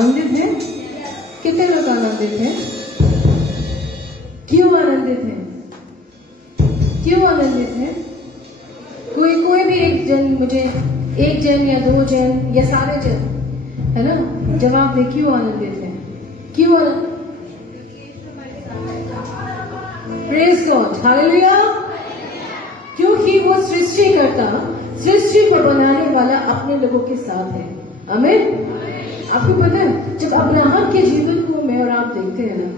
आनंदित हैं? कितने लोग आनंदित हैं? क्यों आनंदित हैं? क्यों आनंदित हैं? कोई भी एक जन मुझे, एक जन या दो जन या सारे जन, है ना, जवाब दे क्यों आनंदित हैं? क्यों प्रेज गॉड, हालेलुया। क्योंकि वो सृष्टिकर्ता, सृष्टि को बनाने वाला अपने लोगों के साथ है। आमीन। आपको पता है जब अब्राहम के जीवन को मैं और आप देखते हैं ना,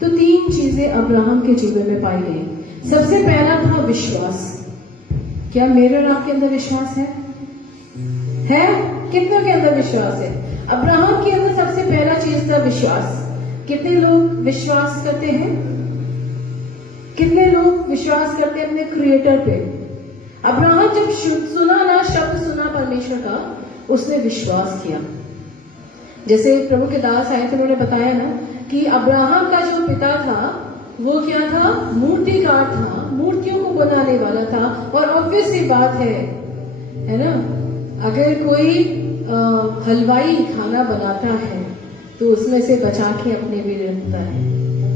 तो 3 चीजें अब्राहम के जीवन में पाई गई। सबसे पहला था विश्वास। क्या मेरे और आपके अंदर विश्वास है? कितनों के अंदर विश्वास है? अब्राहम के अंदर सबसे पहला चीज था विश्वास। कितने लोग विश्वास करते हैं? कितने लोग विश्वास करते हैं अपने क्रिएटर पे? अब्राहम जब सुना ना, शब्द सुना परमेश्वर का, उसने विश्वास किया। जैसे प्रभु के दास आए थे, उन्होंने बताया ना कि अब्राहम का जो पिता था वो क्या था? मूर्तिकार था, मूर्तियों को बनाने वाला था। और ऑब्वियस सी बात है ना, अगर कोई हलवाई खाना बनाता है तो उसमें से बचा के अपने भी रखता है।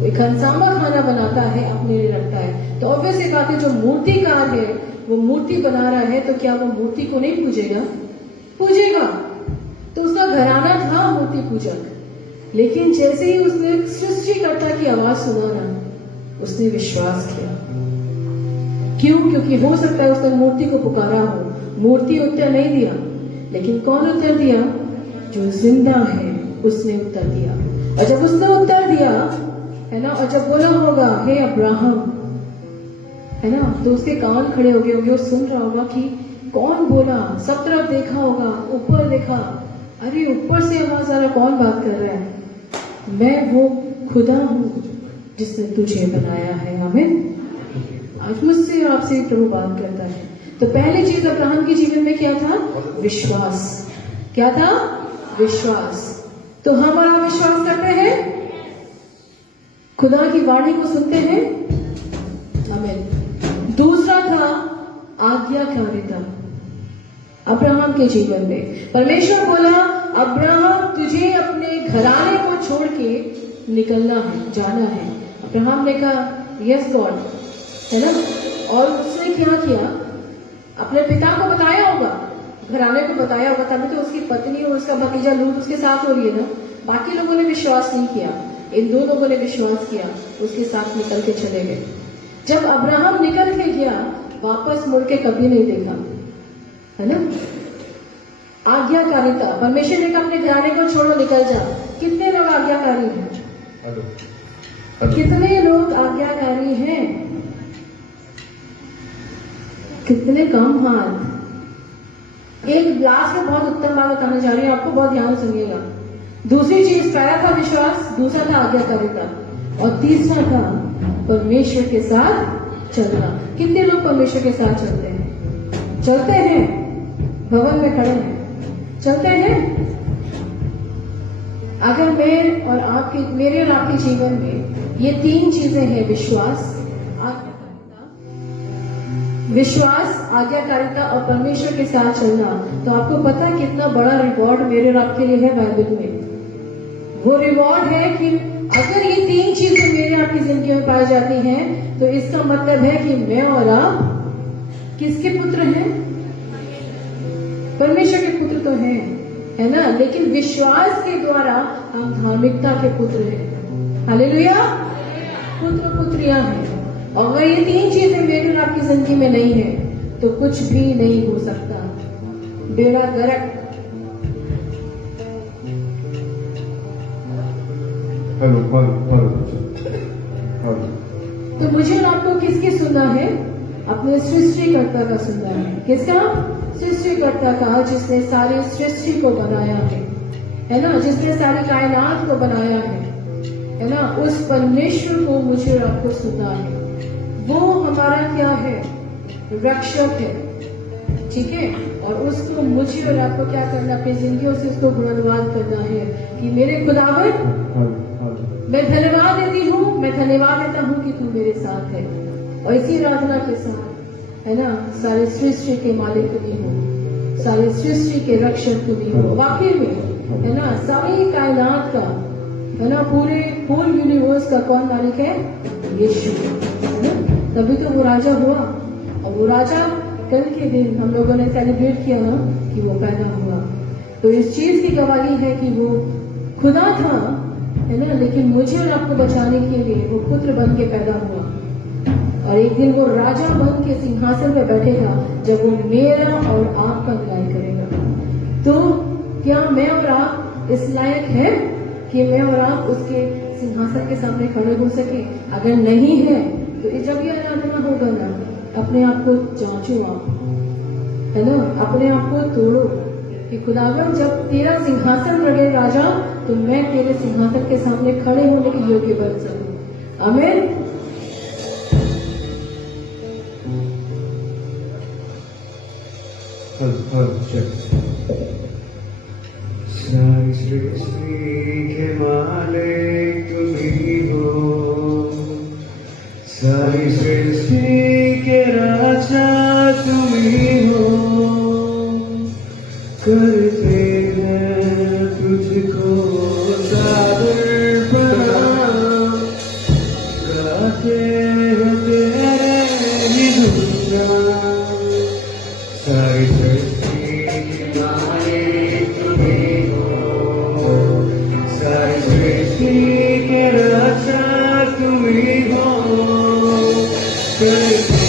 कोई खनसामा खाना बनाता है, अपने लिए रखता है। तो ऑब्वियस सी बात है, जो मूर्तिकार है वो मूर्ति बना रहा है, तो क्या वो मूर्ति को नहीं पूजेगा? पूजेगा। तो उसका घराना था मूर्ति पूजक। लेकिन जैसे ही उसने सृष्टिकर्ता की आवाज सुना ना, उसने विश्वास किया। क्यों? क्योंकि हो सकता है उसने मूर्ति को पुकारा हो, मूर्ति उत्तर नहीं दिया, लेकिन कौन उत्तर दिया? जो जिंदा है उसने उत्तर दिया। और जब उसने उत्तर दिया, है ना, और जब बोला होगा हे अब्राहम, है ना, तो उसके कान खड़े हो गए होंगे, वो सुन रहा होगा कि कौन बोला। सब तरफ देखा होगा, ऊपर देखा, अरे ऊपर से आवाज आ रहा, कौन बात कर रहा है? मैं वो खुदा हूं जिसने तुझे बनाया है। आमीन। आज मुझसे और आपसे प्रभु बात करता है। तो पहली चीज अब्राहम के जीवन में क्या था? विश्वास। क्या था? विश्वास। तो हम और आप विश्वास करते हैं? खुदा की वाणी को सुनते हैं? आमीन। दूसरा था आज्ञाकारिता। अब्राहम के जीवन में परमेश्वर बोला, अब्राहम तुझे अपने घराने को छोड़ के निकलना है, जाना है। अब्राहम ने कहा यस गॉड, है ना। और उसने क्या किया? अपने पिता को बताया होगा, घराने को बताया होगा, तभी तो उसकी पत्नी और उसका भतीजा लूत उसके साथ हो रही है ना। बाकी लोगों ने विश्वास नहीं किया, इन 2 लोगों ने विश्वास किया, उसके साथ निकल के चले गए। जब अब्राहम निकल के गया, वापस मुड़ के कभी नहीं देखा, है ना। आज्ञाकारिता। परमेश्वर ने कहा अपने घराने को छोड़ो, निकल जा। कितने लोग आज्ञाकारी हैं? कितने लोग आज्ञाकारी हैं? कितने कम हाथ। एक लास्ट में बहुत उत्तम बात बताने जा रही हूँ, आपको बहुत ध्यान सुनिएगा। दूसरी चीज, पहला था विश्वास, दूसरा था आज्ञाकारिता, और तीसरा था परमेश्वर के साथ चलना। कितने लोग परमेश्वर के साथ चलते हैं? चलते हैं। भवन में खड़े हैं, चलते हैं। अगर मैं और आपके, मेरे और आपके जीवन में ये 3 चीजें हैं, विश्वास, आज्ञाकारिता और परमेश्वर के साथ चलना, तो आपको पता है कितना बड़ा रिवॉर्ड मेरे और आपके लिए है बाइबल में। वो रिवॉर्ड है कि अगर ये 3 चीजें मेरे आपकी जिंदगी में पाई जाती हैं, तो इसका मतलब है कि मैं और आप किसके पुत्र हैं? परमेश्वर के पुत्र तो हैं, है ना। लेकिन विश्वास के द्वारा हम धार्मिकता के पुत्र हैं। हालेलुया। पुत्र पुत्रियां हैं। और अगर ये 3 चीजें मेरी और आपकी जिंदगी में नहीं है, तो कुछ भी नहीं हो सकता। बेड़ा गर्क। तो मुझे और आपको किसकी सुनना है? अपने सृष्टिकर्ता का सुनना है। किसका? सृष्टिकर्ता का, जिसने सारी सृष्टि को बनाया है ना, जिसने सारी कायनात को बनाया है ना। उस परमेश्वर को मुझे और आपको सुनना है। वो हमारा क्या है? रक्षक है, ठीक है। और उसको मुझे और आपको क्या करना? अपनी जिंदगियों से उसको गुणगान करना है कि मेरे खुदावन, मैं धन्यवाद देती हूँ, मैं धन्यवाद देता हूँ कि तू मेरे साथ है। और इसी आराधना के साथ, है ना, सारे सृष्टि के मालिक तुम ही हो, सारे सृष्टि के रक्षक तुम ही हो। वाकई में है ना, सारी कायनात का, है ना, पूरे होल यूनिवर्स का कौन मालिक है? यीशु, है ना। तभी तो वो राजा हुआ, और वो राजा कल के दिन हम लोगों ने सेलिब्रेट किया ना कि वो पैदा हुआ। तो इस चीज की गवाही है कि वो खुदा था, है ना, लेकिन मुझे और आपको बचाने के लिए वो पुत्र बन के पैदा हुआ, और एक दिन वो राजा बन के सिंहासन पर बैठेगा जब वो मेरा और आपका न्याय करेगा। तो क्या मैं और आप इस लायक है कि मैं और आप उसके सिंहासन के सामने खड़े हो सके? अगर नहीं है तो जब ये आराधना होगा ना, अपने आप को जांचो आप, है ना, अपने आप को तोड़ो कि खुदावन जब तेरा सिंहासन रहे राजा, तो मैं तेरे सिंहासन के सामने खड़े होने के योग्य बन सकूं। आमीन। सारी सृष्टि के मालिक तुम ही हो, सारी सृष्टि के राजा तुम ही हो, करते हैं तुझको सादर प्रणाम, गाते हैं तेरे ही गुणगान। सारी सृष्टि के मालिक तुम ही हो, सारी सृष्टि के राजा तुम ही हो, करते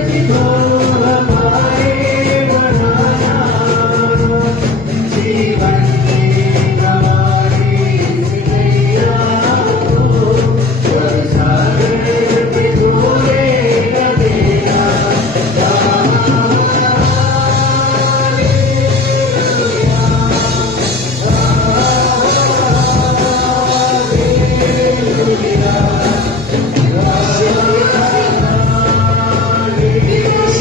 तुझको हमारे बनाना, जीवन में हमारी जिंदगियां हो, जब सागर पे तूने न देना। We worship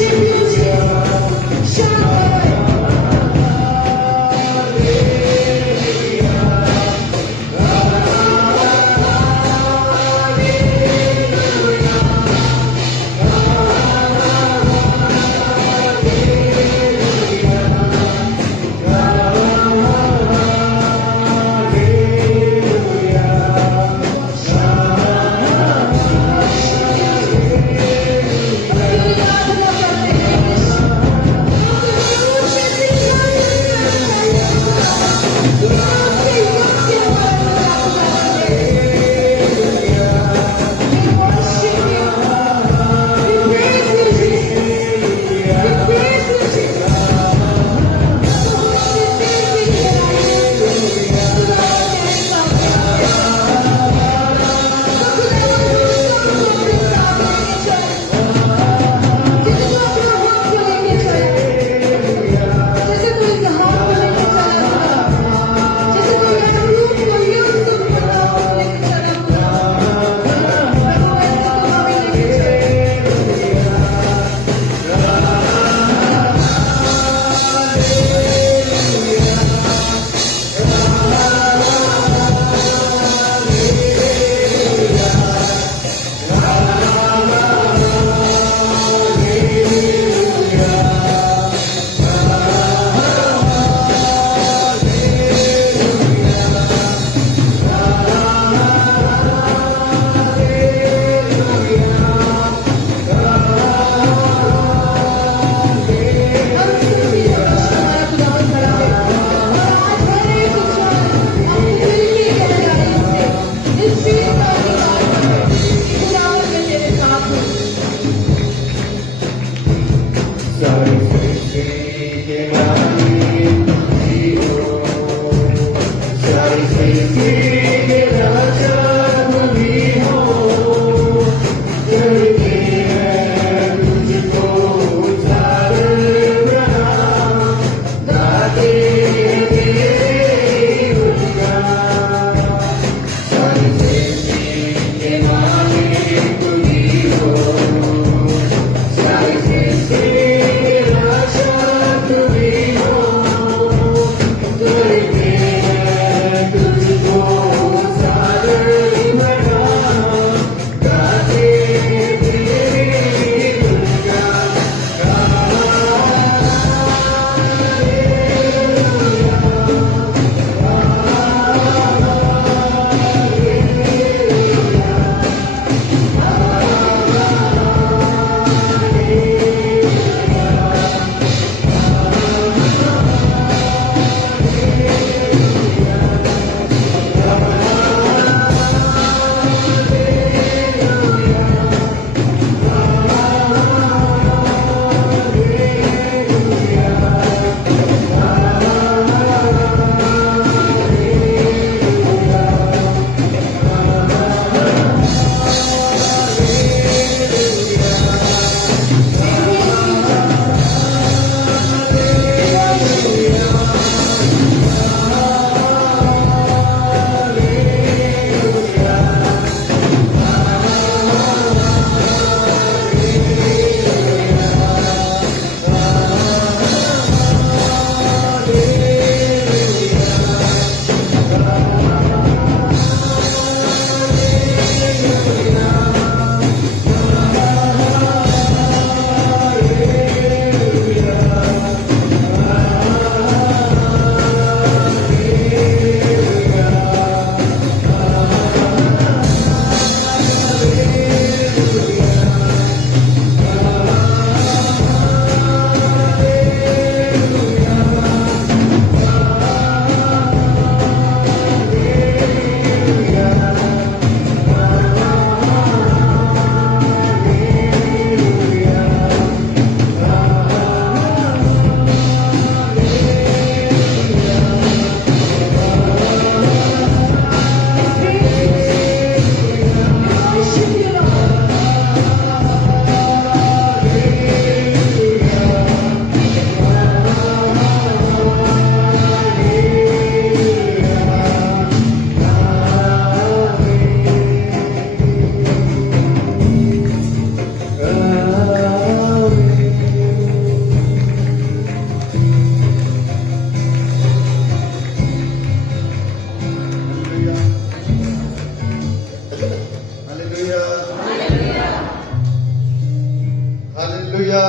hallelujah.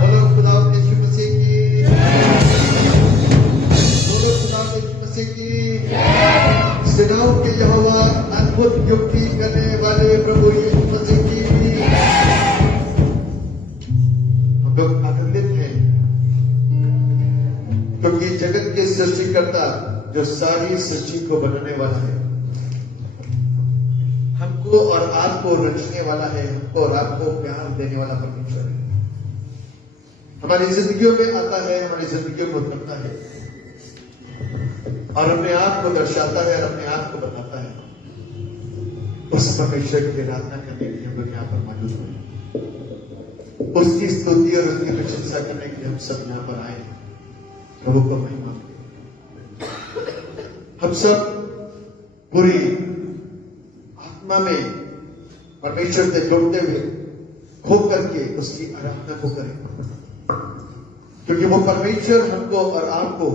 बोलो खुदा यीशु मसीह की, बोलो खुदा यीशु मसीह की। सेनाओं के यहोवा अद्भुत युक्ति करने वाले प्रभु यीशु मसीह की। हम लोग आनंदित हैं क्योंकि जगत के सृष्टिकर्ता जो सारी सृष्टि को बनाने वाला है, हमको और आपको रचने वाला है, हमको और आपको प्यार देने वाला परमेश्वर है। हमारी जिंदगियों में आता है, हमारी जिंदगियों को उतरता है और अपने आप को दर्शाता है और अपने आप को बताता है। उस परमेश्वर की आराधना करने के लिए हम लोग यहाँ पर मौजूद हैं, उसकी स्तुति और उसकी प्रशंसा करने के लिए हम सब यहाँ पर आए हैं। प्रभु को महिमा दें। हम सब पूरी आत्मा में परमेश्वर से जुड़ते हुए खो करके उसकी आराधना को करें, क्योंकि वो परमेश्वर हमको और आपको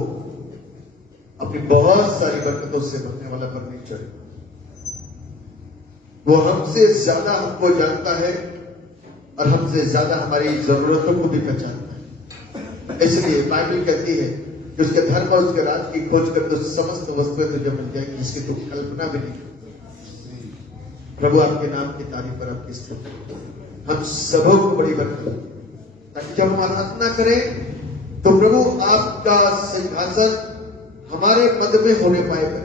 अपनी बहुत सारी बरकतों से भरने वाला परमेश्वर है। वो हमसे ज्यादा हमको जानता है और हमसे ज्यादा हमारी जरूरतों को भी पहचानता है। इसलिए बाइबल कहती है कि उसके धर्म और उसके राज की खोज कर तो समस्त वस्तुएं तुझे मिल जाएंगी, जिसकी तू कल्पना भी नहीं करती। प्रभु आपके नाम की तारीफ और आपकी स्तुति हम सबों को बड़ी बरकत, ताकि जब हम आराधना करें तो प्रभु आपका सिंहासन हमारे मध्य में होने पाएगा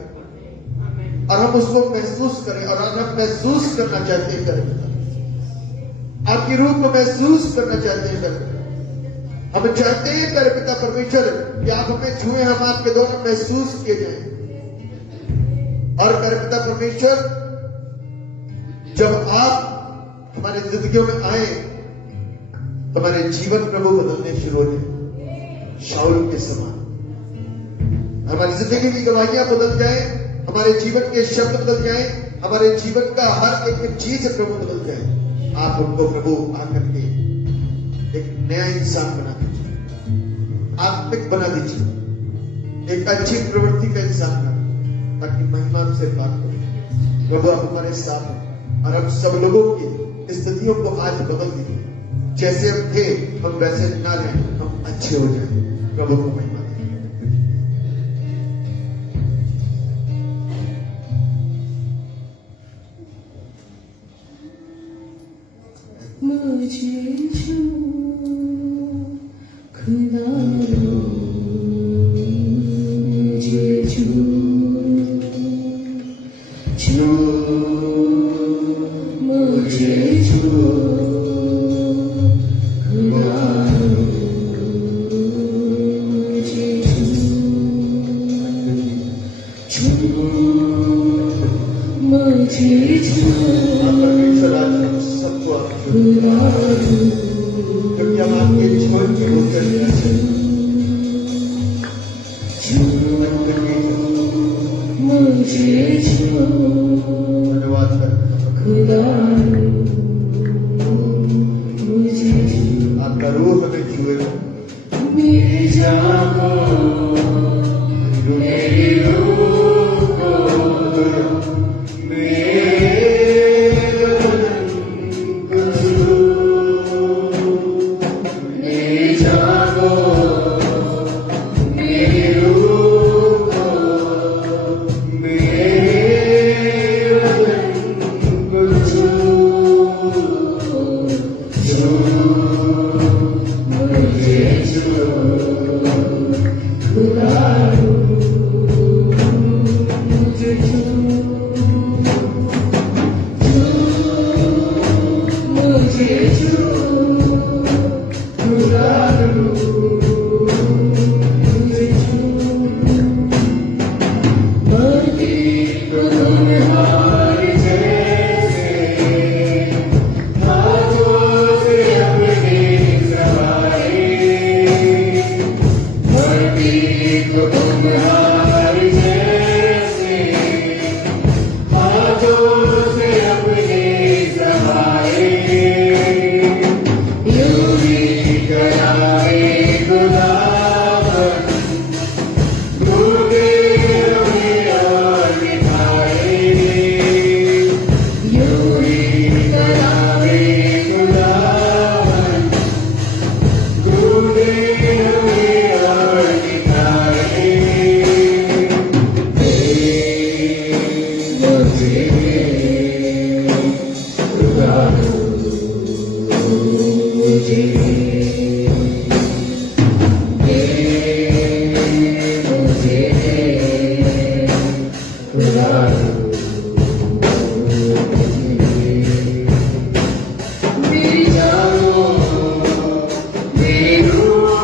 और हम उसको महसूस करें। और आज हम महसूस करना चाहते हैं करें, आपकी रूह को महसूस करना चाहते हैं करें। हम चाहते हैं कर पिता परमेश्वर कि आप हमें छुए, हम आपके द्वारा महसूस किए जाएं। और कर पिता परमेश्वर, जब आप हमारे जिंदगियों में आए तो हमारे जीवन प्रभु बदलने शुरू हो जाए, शाऊल के समान। हमारी जिंदगी की गवाहियां बदल जाए, हमारे जीवन के शब्द बदल जाए, हमारे जीवन का हर एक चीज प्रभु बदल जाए। आप उनको प्रभु आकर के एक नया इंसान बना दीजिए, आत्मिक बना दीजिए, एक अच्छी प्रवृत्ति का इंसान बना दीजिए, ताकि महिमा से बात हो। प्रभु आप हमारे साथ हैं और हम सब लोगों की स्थितियों को आज बदल दीजिए। जैसे हम थे हम वैसे ना रहें, हम अच्छे हो जाए। प्रभु को महिमा दें। मुझे छू खुदा, मुझे छू छू, मुझे छू खुदा, मुझे छू छू, मुझे छू परमेश्वर आज हम सबको खुदा, क्योंकि हम आपके छोड़ के होकर मुझे छू धन्यवाद करते हैं। खुदा, मुझे छू आपका रूह हमें छुए, मेरी जान, मेरी रूह को, मेरी जान, मेरी रूह को, मुझे मेरी जानो मेरी रूह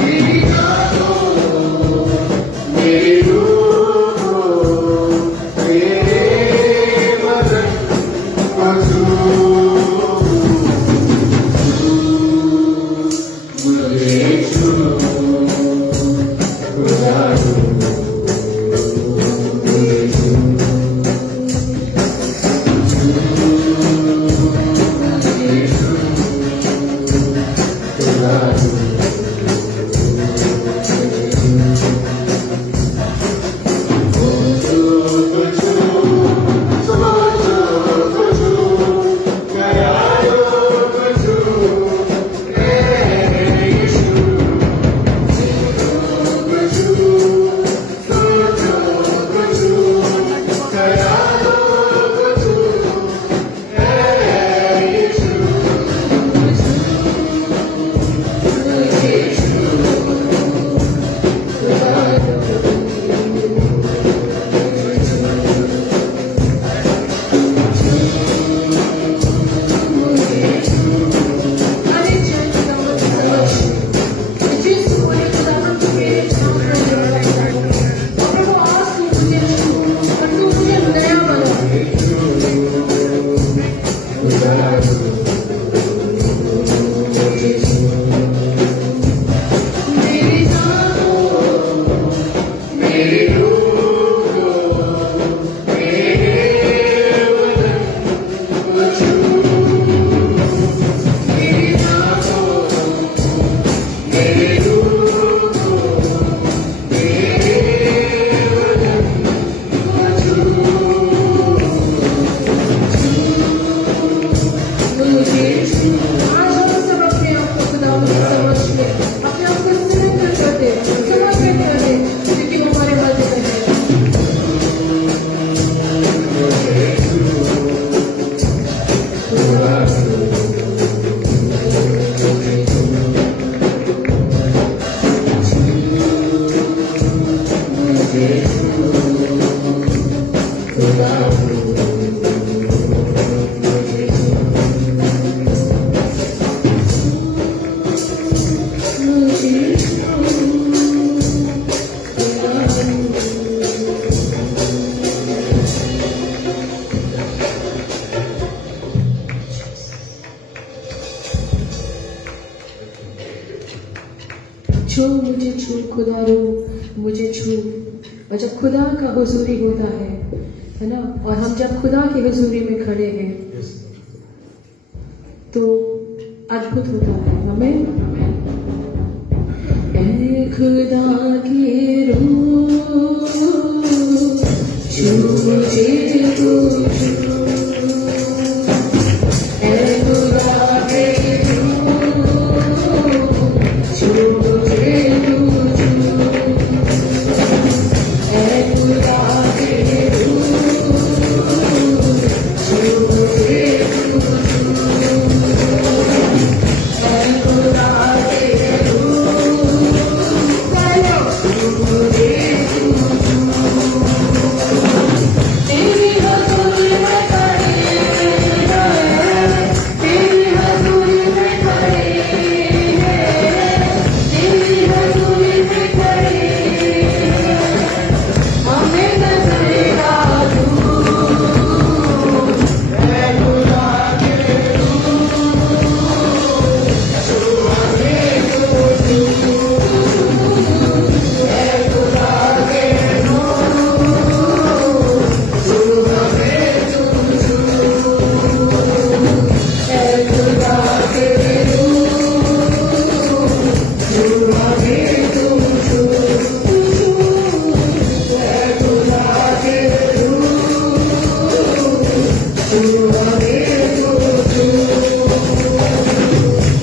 मेरी जानो मेरी रूह सारे लोग छू मुझे छू खुदा रो मुझे छू। और जब खुदा का हुजूरी होता है ना, और हम जब खुदा की हुजूरी में खड़े हैं तो अद्भुत होता है। हमें ऐ खुदा की रूह छू मुझे तू छू, ऐ खुदा की रूह छू मुझे तू छू, ऐ खुदा की रूह छू मुझे तू छू, ऐ खुदा की तेरी हजूरी में खड़े हैं, तेरी हजूरी में खड़े हैं, तेरी हजूरी में खड़े हैं, हमें नजरेगा तू, ऐ खुदा के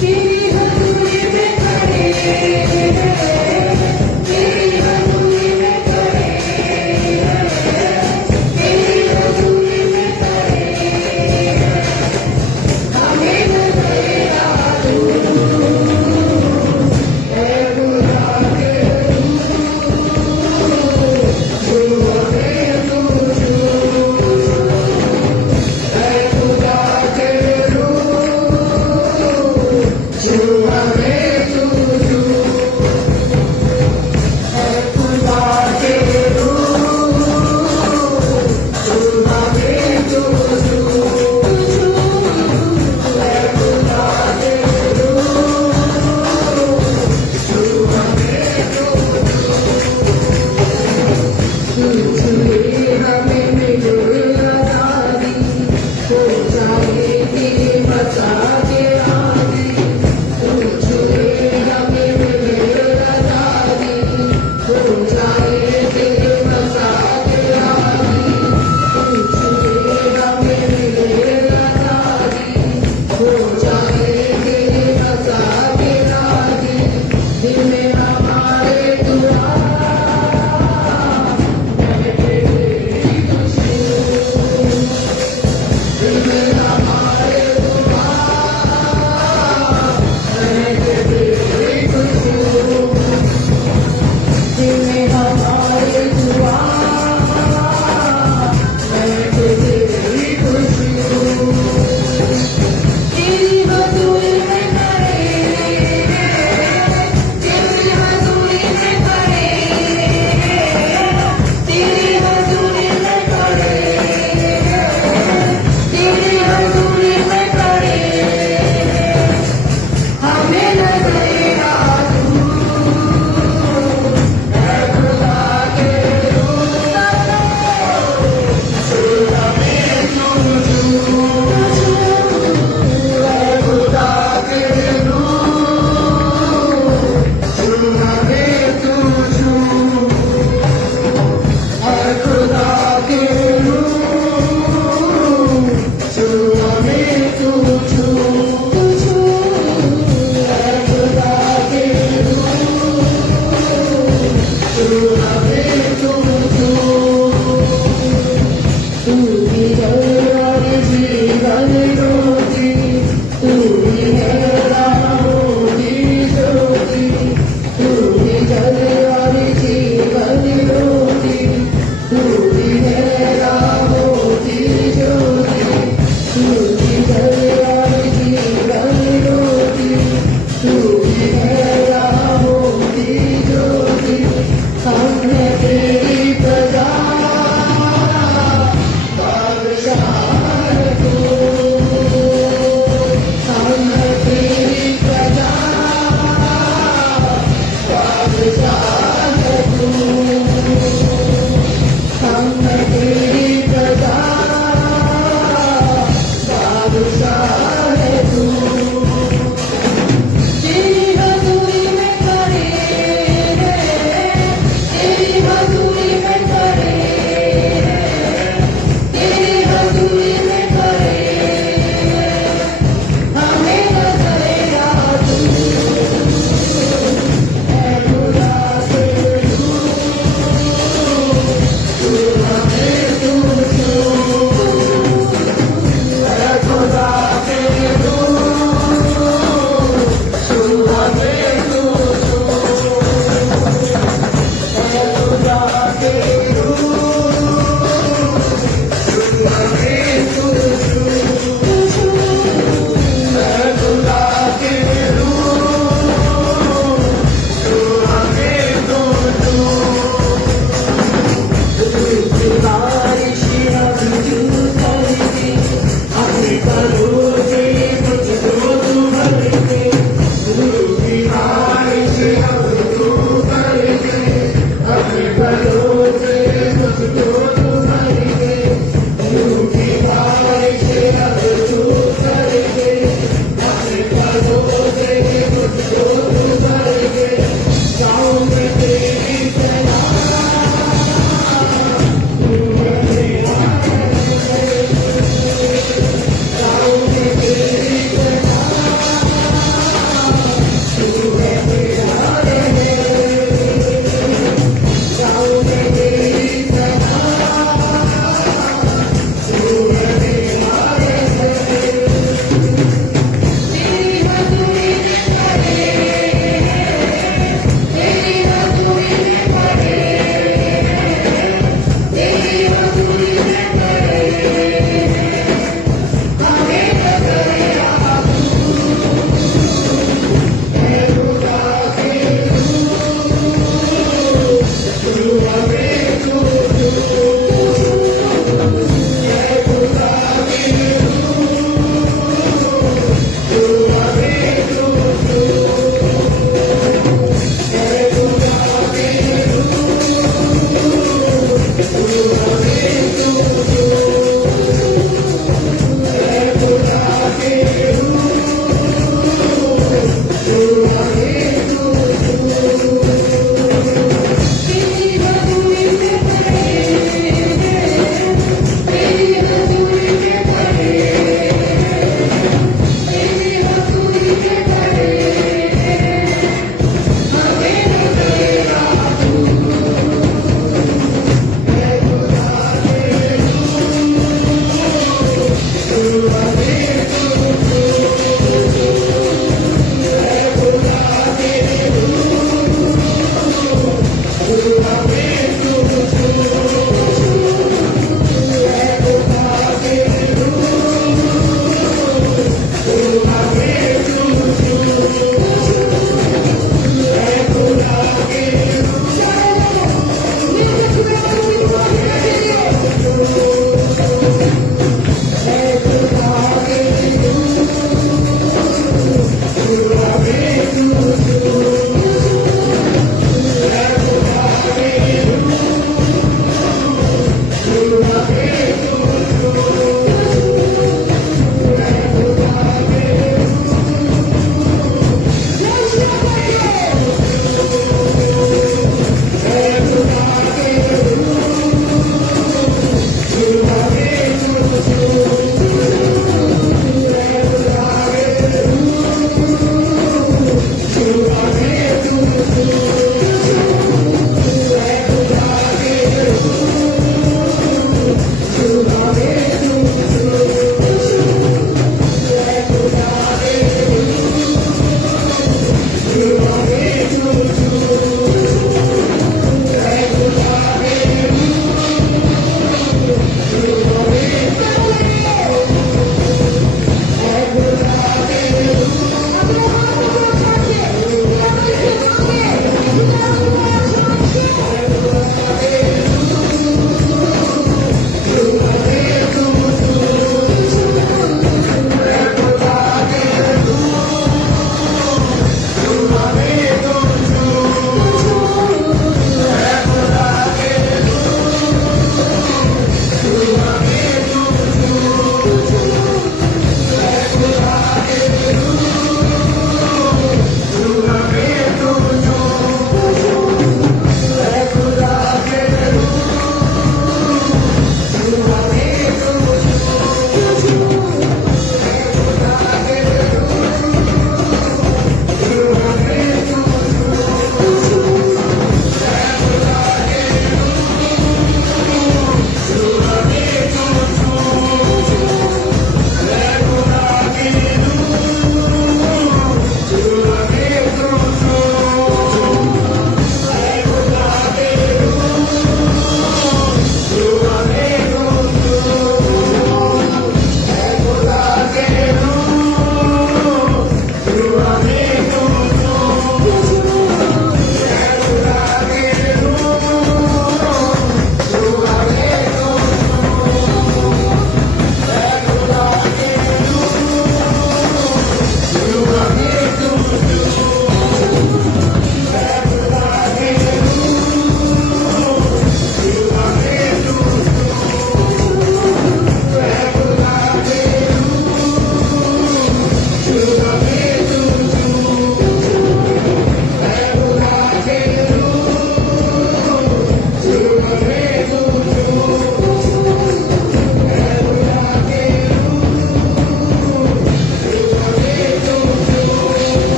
तेरी हजूरी में खड़े हैं, तेरी हजूरी में खड़े हैं, तेरी हजूरी में खड़े हैं, हमें नजरेगा तू, ऐ खुदा के छू हमें तू छू, ऐ खुदा के छू हमें तू छू, ऐ खुदा के छू हमें तू छू, ऐ खुदा के छू हमें तू छुए हमें मिले आजादी, हो जाएगी बसा के आदि, छुए हमें मिले आजादी, हो जाएगी बसा के आदि, छुए हमें मिले आजादी, हो जाएगी बसा के आदि, दिल में हमारे दुआ तेरी हजूरी में खड़े हैं, तेरी हजूरी में खड़े हैं, तेरी हजूरी में खड़े हैं, तेरी हजूरी में खड़े हैं, हमें नजरेगा तू, ऐ खुदा के छू हमें तू छू, ऐ खुदा के छू हमें तू छू, ऐ खुदा के छू हमें तू छू, ऐ खुदा के छू हमें तू छू, तू ही जल जीवन रोटी, तू ही है राहों ज्योति, तू ही जल जीवन रोटी, तू ही है राहों ज्योति, तू ही जल जीवन रोटी, तू ही है राहों ज्योति, हम हैं तेरी प्रजा हम हैं तेरी प्रजा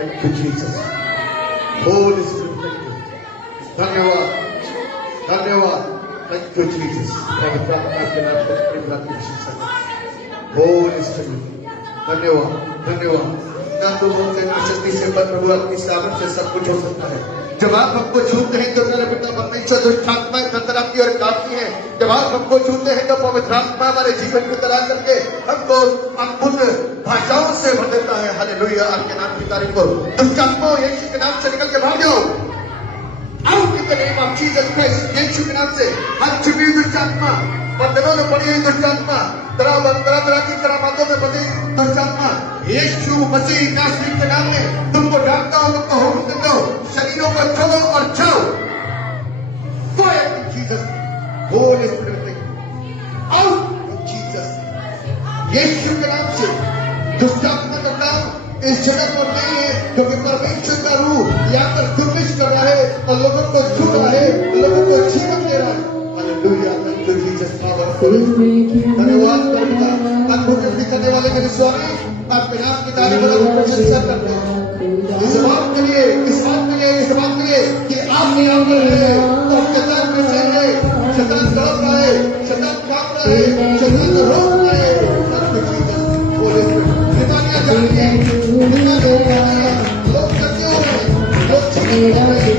thank you Jesus. Holi spirit धन्यवाद धन्यवाद। Thank you Jesus. पवित्र आत्मा के नाम पर परिवार की विशेषता होली स्पिरिट धन्यवाद धन्यवाद। ना तो बोलते ना शक्ति से पर प्रभु अपनी सामर्थ से सब कुछ हो सकता है। जब आप हमको छूते हैं तो मेरे बेटा परमेश्वर दुष्ट आत्माएं अंदर आपकी ओर काटती हैं। जब आप हमको छूते हैं तो पवित्र आत्मा हमारे जीवन को तलाश करके हमको अद्भुत भाषाओं से भर देता है। हालेलुया। आपके नाम की तारीफ को दुष्ट आत्मा यीशु के नाम से निकल के भाग जाओ। Out in the name of Jesus Christ. यीशु के नाम से हर छुपी हुई दुष्ट आत्मा, बंधनों में पड़ी हुई दुष्ट आत्मा, तरह की करामातों में बंधी दुष्ट आत्मा यीशु मसीह नासरी के नाम में तुमको डांटता हूं, तुमको हुक्म देता हूं, शरीरों को छोड़ो और जाओ। Go ahead in Jesus, Holy Spirit, out in Jesus, यीशु के नाम से दुष्ट आत्मा का काम इस जगत पर नहीं है, क्योंकि परमेश्वर का रूह यहाँ पर दुर्विश कर रहा है और लोगों को छू रहा है, लोगों को जीवन दे रहा है। हालेलुया। Thank you Jesus. धन्यवाद अद्भुत दिखाने वाले मेरे स्वामी, आपके नाम की तारीफ और प्रशंसा करते हैं। इस बात के लिए कि आप यहाँ पर है और शैतान में से है, शैतान तड़प रहा है, शैतान कांप रहा है, शैतान रोक रहा है। बीमारियां जा रही हैं, लोग जल्दी हो रहे हैं, लोग छीन हो रहे हैं।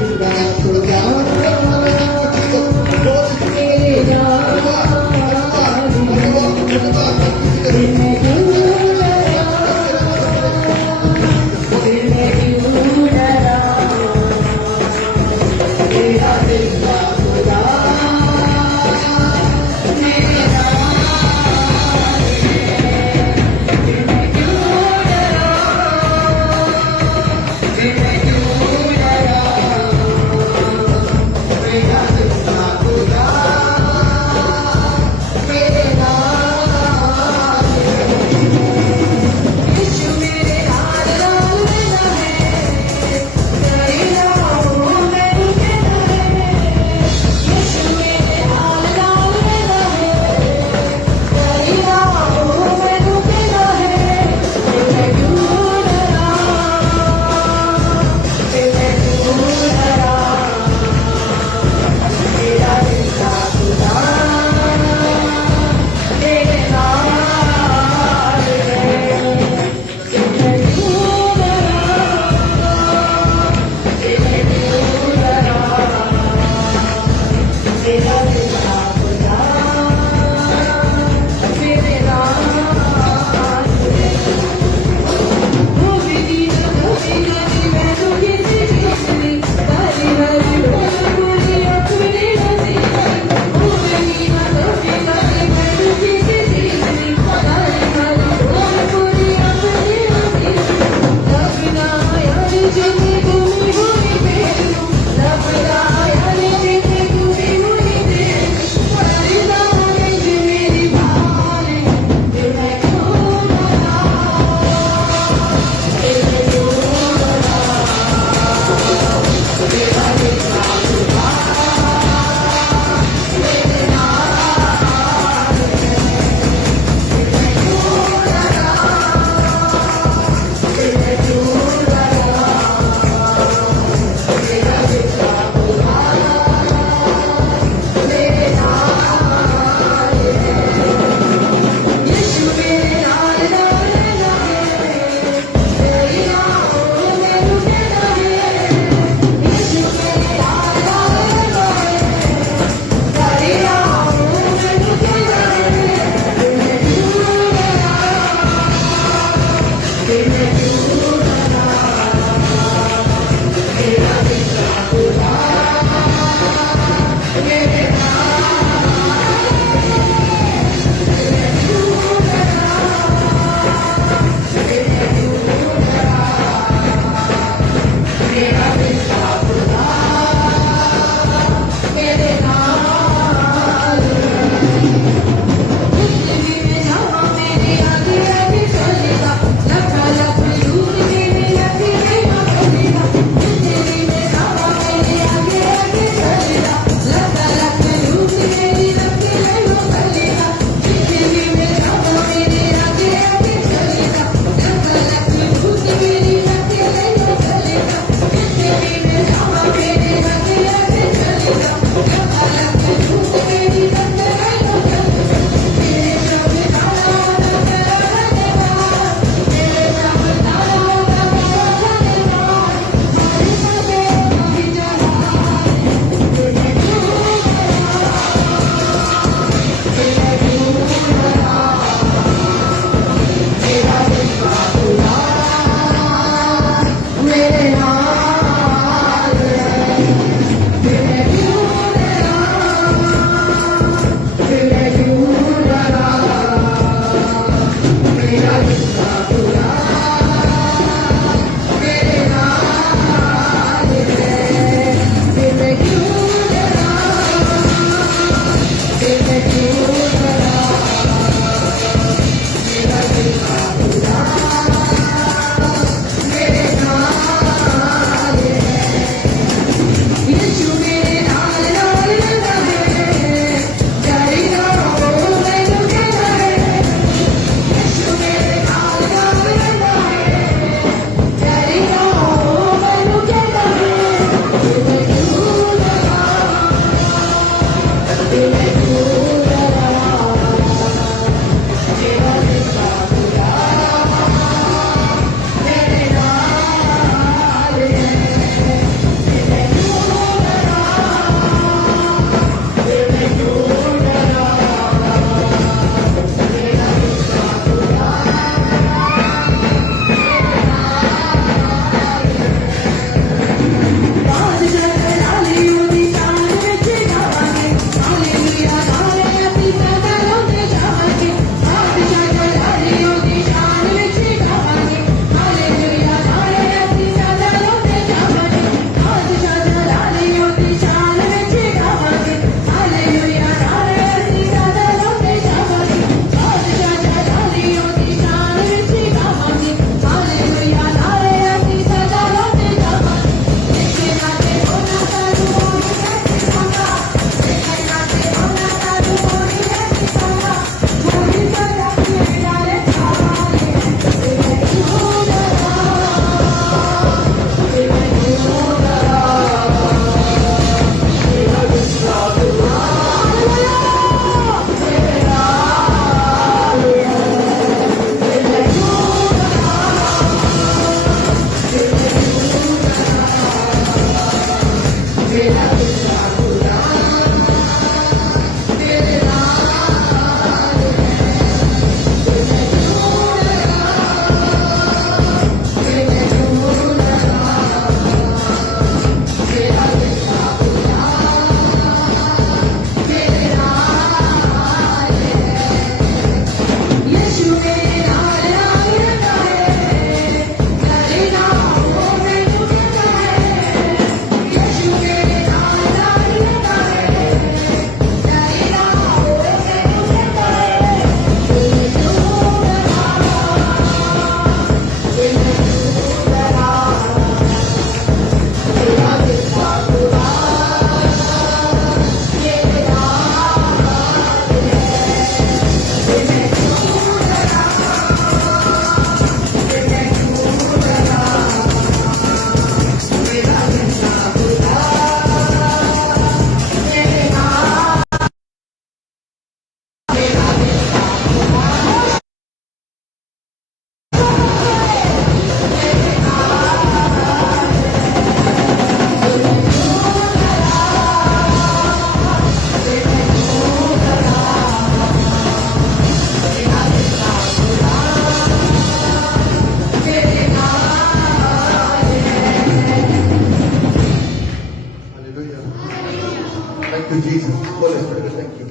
Jesus, Holi spirit, thank you.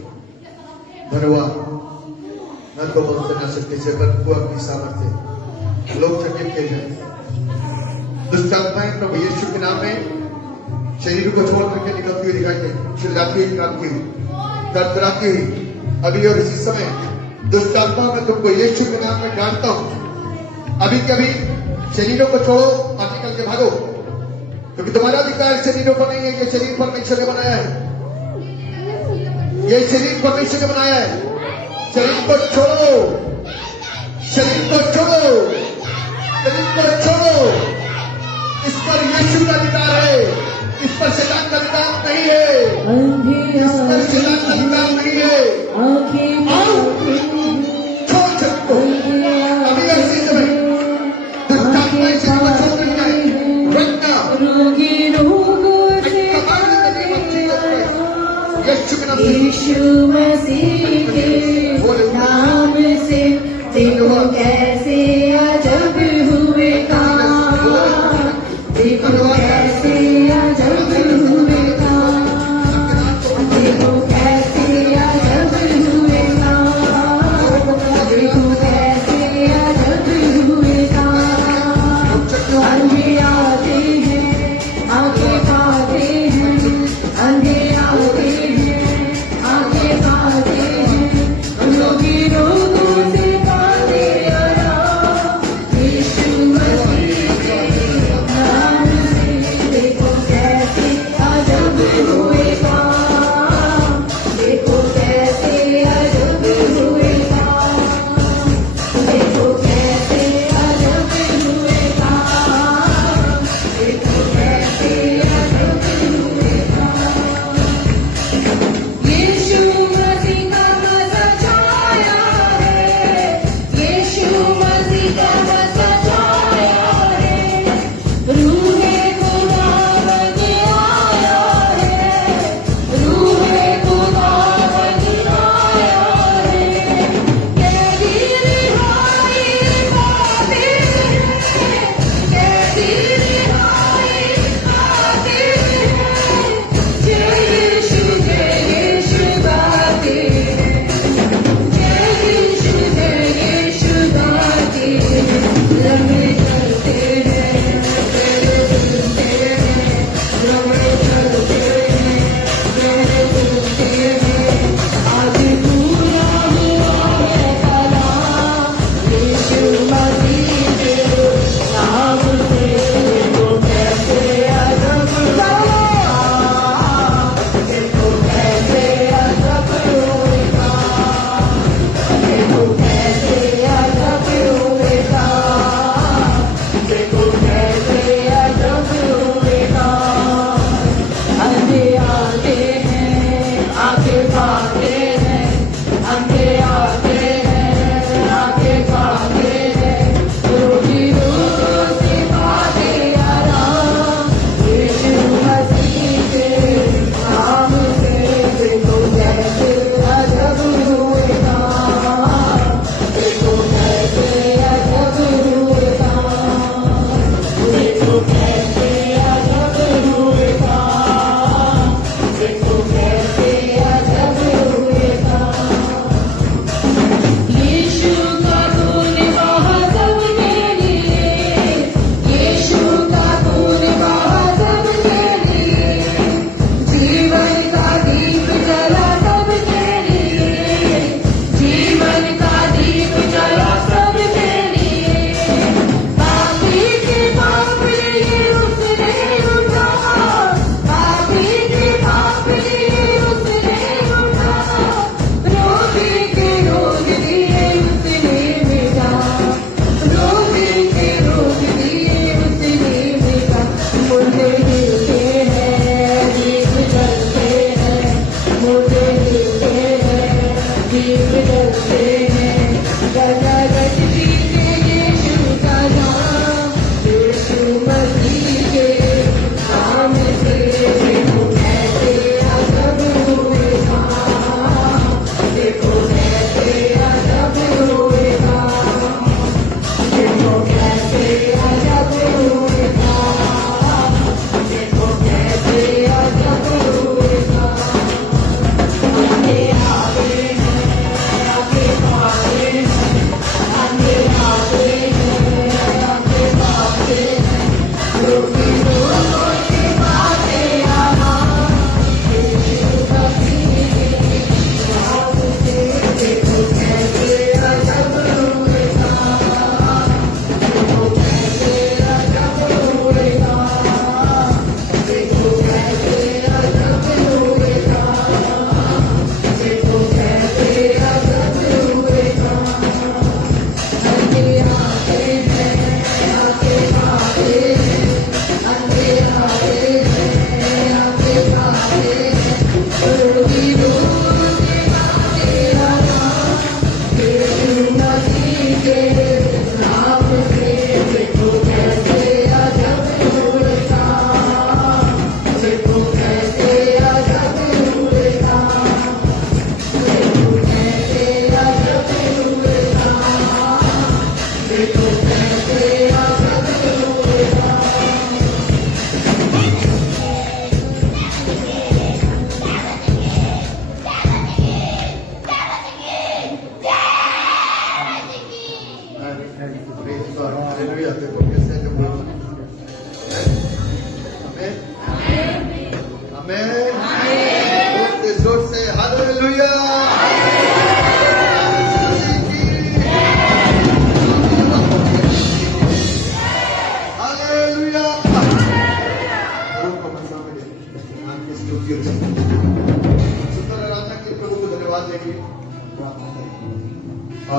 धन्यवाद। न तो बोलते न सकते से बल्कि अपनी सामर्थ्य लोग चकित किए जाए। दुष्ट आत्माएं प्रभु यीशु के नाम में शरीर को छोड़ करके निकलती हुई दिखाई दे, चिल्लाती हुई, कांपती हुई, तड़तड़ाती हुई अभी और इसी समय दुष्ट आत्मा में तुमको यीशु के नाम में डांटता हूं। अभी कभी शरीरों को छोड़ो और निकल के भागो, क्योंकि तुम्हारा अधिकार शरीरों पर नहीं है। ये शरीर परमेश्वर ने बनाया है, ये शरीर परमेश्वर ने बनाया है। शरीर को छोड़ो, शरीर को छोड़ो, शरीर को छोड़ो। इस पर यीशु का अधिकार है, इस पर शैतान का अधिकार नहीं है, इस पर शैतान का अधिकार नहीं है। आओ, छोड़ सकते हो अभी ऐसी समय दुष्ट आत्माएं शरीर को छोड़ रही है। Right now, यीशु के नाम से, यीशु मसीह के नाम से देखो कैसे अजब हुए काम, देखो कैसे अजब हुए काम, देखो कैसे अजब हुए काम, देखो कैसे अजब हुए काम। अंधे आते हैं, आगे पाते हैं, अंधे आते हैं, आगे पाते हैं, रोगी रोगों से पाते आराम। यीशु मसीह के नाम से देखो कैसे अजब हुए काम, देखो कैसे अजब हुए काम, देखो कैसे अजब हुए काम, देखो कैसे अजब हुए काम। यीशु मसीह का मज़ा छाया है, यीशु मसीह का मज़ा छाया है, रूहे खुदावंद आया है, रूहे खुदावंद आया है। कैदी रिहाई पाते हैं, कैदी रिहाई पाते हैं, जय यीशु गाते हैं, जय यीशु गाते हैं। लम्बे चलते हैं, तेरे सुनते हैं, लम्बे चलते हैं, तेरे सुनते हैं। आज पूरा हुआ है कलाम, यीशु मसीह के नाम से देखो कैसे अजब हुआ, देखो कैसे अजब हुए काम, देखो कैसे अजब हुए काम,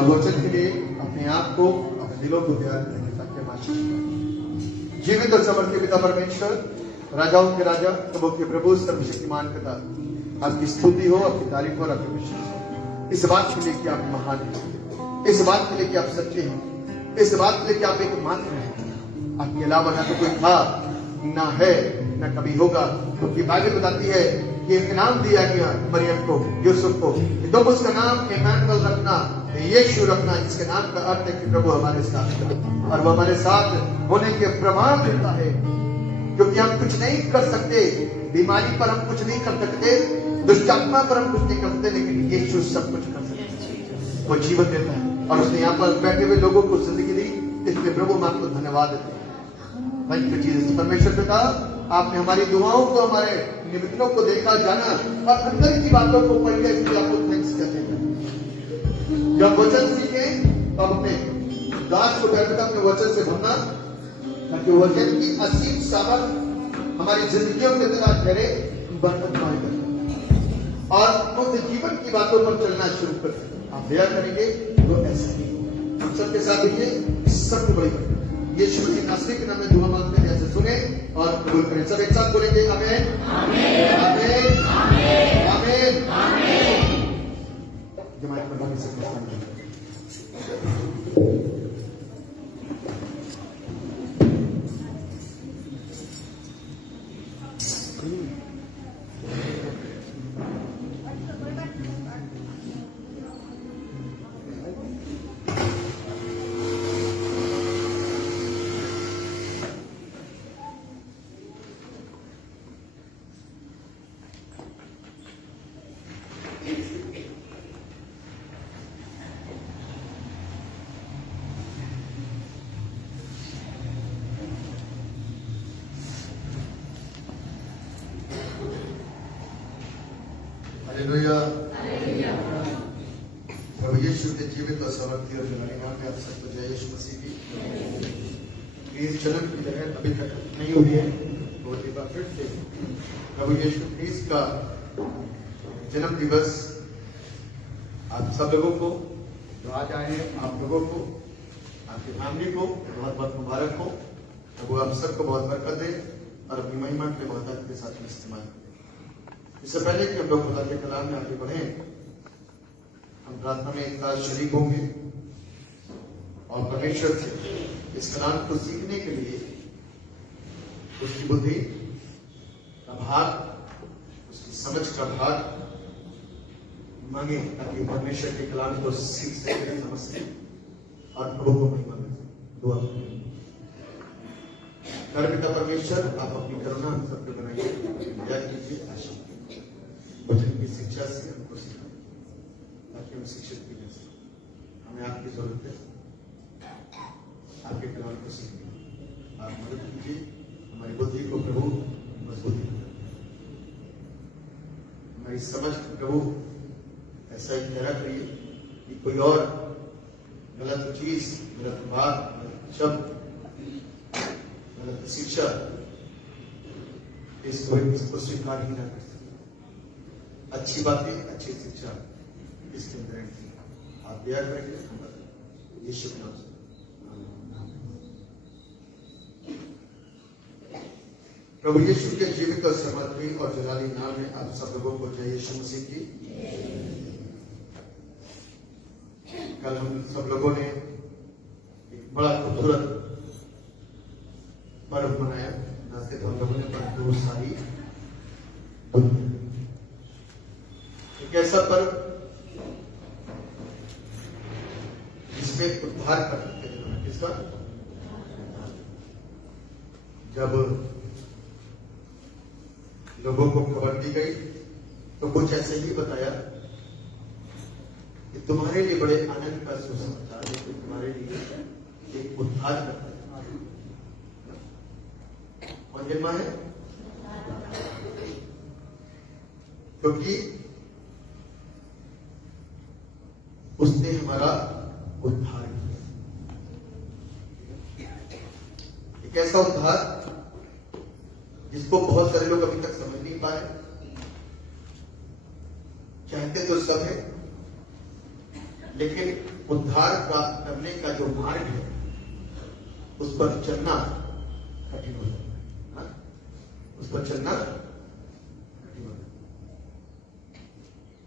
और वचन के लिए अपने आप को, अपने दिलों को तैयार करने ताकि हम आशीष पाएं। जीवित और समर्थी पिता परमेश्वर, राजाओं के राजा, प्रभु के प्रभु, सर्वशक्तिमान पिता, आपकी स्तुति हो, आपकी तारीफ हो और आपकी प्रशंसा हो। इस बात के लिए कि आप महान हैं, इस बात के लिए कि आप सच्चे हैं, इस बात के लिए कि आप एकमात्र हैं। आपके अलावा ना तो कोई था, ना है, ना कभी होगा। क्योंकि बाइबल बताती है कि एक नाम दिया गया मरियम को, यूसुफ को, तुम उसका नाम इम्मानुएल रखना, यीशु रखना, जिसके नाम का अर्थ है कि प्रभु हमारे साथ है। और वो हमारे साथ होने के प्रमाण देता है, क्योंकि हम कुछ नहीं कर सकते, बीमारी पर हम कुछ नहीं कर सकते, दुष्टात्मा पर हम कुछ नहीं कर सकते, लेकिन यीशु सब कुछ कर सकते हैं। वो जीवन देता है और उसने यहाँ पर बैठे हुए लोगों को जिंदगी दी। इसलिए प्रभु हम आपको धन्यवाद देते हैं। Thank you Jesus. परमेश्वर पिता, आपने हमारी दुआओं को, हमारे निवेदनों को देखा, जाना और अंदर की बातों को पढ़ लिया, इसलिए आपको थैंक्स कहते हैं। जब वचन सीखे तो अपने दास को बैठकर अपने वचन से भरना, ताकि वचन की असीम सामर्थ हमारी जिंदगियों के तरह ठहरे, बरकत पाए और उस जीवन की बातों पर चलना शुरू करें। आप दया करेंगे तो ऐसा ही हम सबके साथ रहिए। सबको बड़ी यीशु मसीह नासरी के नाम में दुआ मांगते हैं, ऐसे सुने और कबूल करें। सब एक साथ बोलेंगे आमीन, आमीन, आमीन, आमीन। जमात में बाकी सब स्थान करें। हालेलुया। प्रभु यीशु के जीवित और समर्थी और जलाने नाम में आप सबको जय यीशु मसीह की। इस जन्म की जगह अभी तक नहीं हुई है, बहुत ही बार फिर से प्रभु यीशु क्रिस्ट का जन्म दिवस आप सब लोगों को जो आज आए हैं, आप लोगों को, आपकी फैमिली को बहुत बहुत मुबारक हो। प्रभु आप सबको बहुत बरकत दे और अपनी महिमा के मोहताज के साथ इस्तेमाल करें। इससे पहले कि हम लोग खुदा के कलाम में आगे बढ़े, हम प्रार्थना में एक साथ शरीक होंगे और परमेश्वर से इस कलाम को सीखने के लिए उसकी बुद्धि का भाग, उसकी समझ का भाग मांगे, ताकि परमेश्वर के कलाम को सीख सके, समझ सके और प्रभु को महिमा मिले। दुआ कर पिता परमेश्वर, आप अपनी करुणा हम सबको बनाइए, दया कीजिए, आशीष वचन की शिक्षा से हमको सिखाएं, ताकि हम शिक्षित भी बन सकें। हमें आपकी जरूरत है, आपके कलाम को सीखने। आप मदद कीजिए, हमारी बुद्धि को प्रभु मजबूती करें, हमारी समझ को प्रभु ऐसा ही ठहरा करिए कि कोई और गलत चीज, गलत बात, गलत शब्द, गलत शिक्षा इसको स्वीकार ही ना कर। अच्छी बातें, अच्छी शिक्षा इसके अंदर आप दया करेंगे यीशु के नाम से। प्रभु यीशु के जीवित और समर्पित और जलाली नाम में आप सब लोगों को जय यीशु मसीह की। कल हम सब लोगों ने एक बड़ा खूबसूरत पर्व मनाया, न सिर्फ हम लोगों ने परंतु सारी एक ऐसा पर्व जिसमें उद्धार कर सकते हैं। किसका? जब लोगों को खबर दी गई तो कुछ ऐसे ही बताया कि तुम्हारे लिए बड़े आनंद का सुसमाचार है कि तुम्हारे लिए एक उद्धार करता है। कौन जन्मा है? क्योंकि उसने हमारा उद्धार किया। एक ऐसा उद्धार जिसको बहुत सारे लोग अभी तक समझ नहीं पाए। चाहते तो सब है, लेकिन उद्धार प्राप्त करने का जो मार्ग है उस पर चलना कठिन हो जाता है ना? उस पर चलना कठिन हो जाता है।